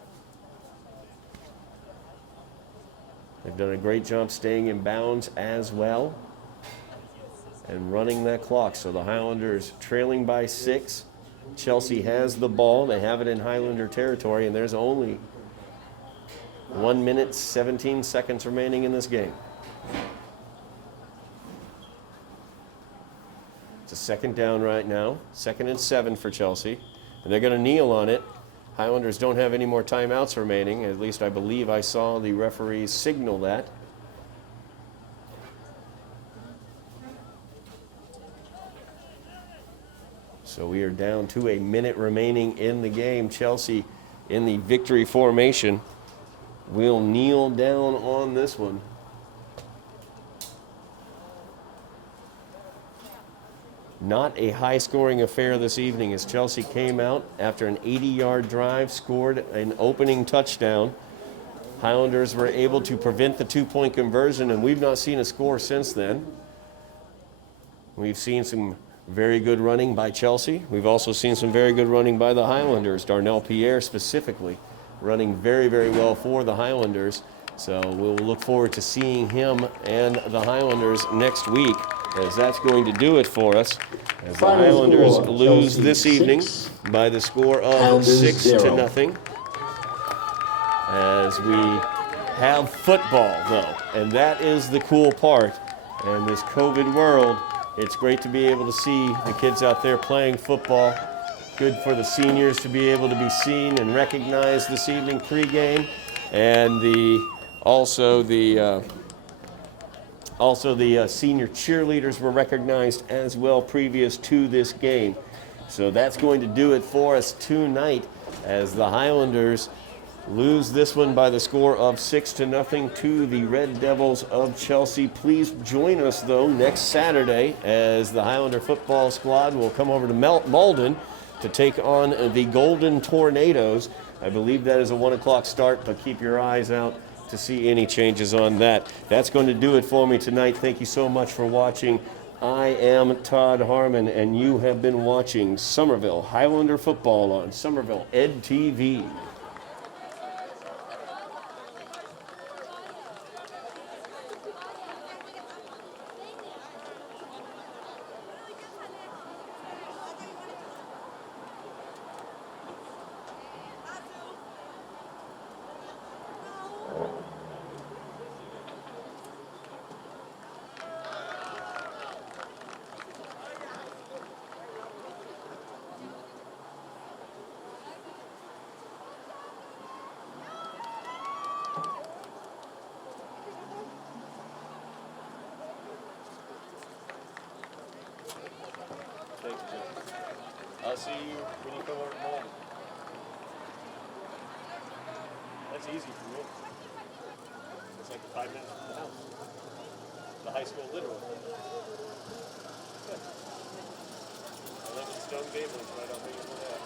They've done a great job staying in bounds as well and running that clock. So the Highlanders trailing by 6. Chelsea has the ball. They have it in Highlander territory, and there's only 1:17 remaining in this game. It's a 2nd down right now, 2nd and 7 for Chelsea, and they're going to kneel on it. Highlanders don't have any more timeouts remaining. At least I believe I saw the referee signal that. So we are down to a minute remaining in the game. Chelsea in the victory formation will kneel down on this one. Not a high-scoring affair this evening as Chelsea came out after an 80-yard drive, scored an opening touchdown. Highlanders were able to prevent the two-point conversion, and we've not seen a score since then. We've seen some very good running by Chelsea. We've also seen some very good running by the Highlanders. Darnell Pierre specifically running very, very well for the Highlanders. So we'll look forward to seeing him and the Highlanders next week, as that's going to do it for us. As the Final Highlanders score, lose Chelsea this evening 6, by the score of Highlanders 6-0. 0. As we have football, though, and that is the cool part. And this COVID world, it's great to be able to see the kids out there playing football. Good for the seniors to be able to be seen and recognized this evening pregame, and also the senior cheerleaders were recognized as well previous to this game. So that's going to do it for us tonight as the Highlanders lose this one by the score of 6-0 to the Red Devils of Chelsea. Please join us, though, next Saturday as the Highlander football squad will come over to Malden to take on the Golden Tornadoes. I believe that is a 1 o'clock start, but keep your eyes out to see any changes on that. That's going to do it for me tonight. Thank you so much for watching. I am Todd Harmon, and you have been watching Somerville Highlander football on Somerville Ed TV. Thank you, Jeff. I'll see you when you come over to Malden. That's easy for me. It's like 5 minutes from the house. The high school, literally. Good. I live in Stone Gables, right up here for that.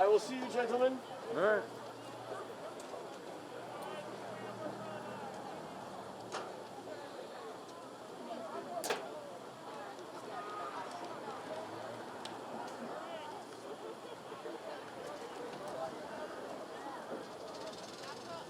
I will see you, gentlemen. All right.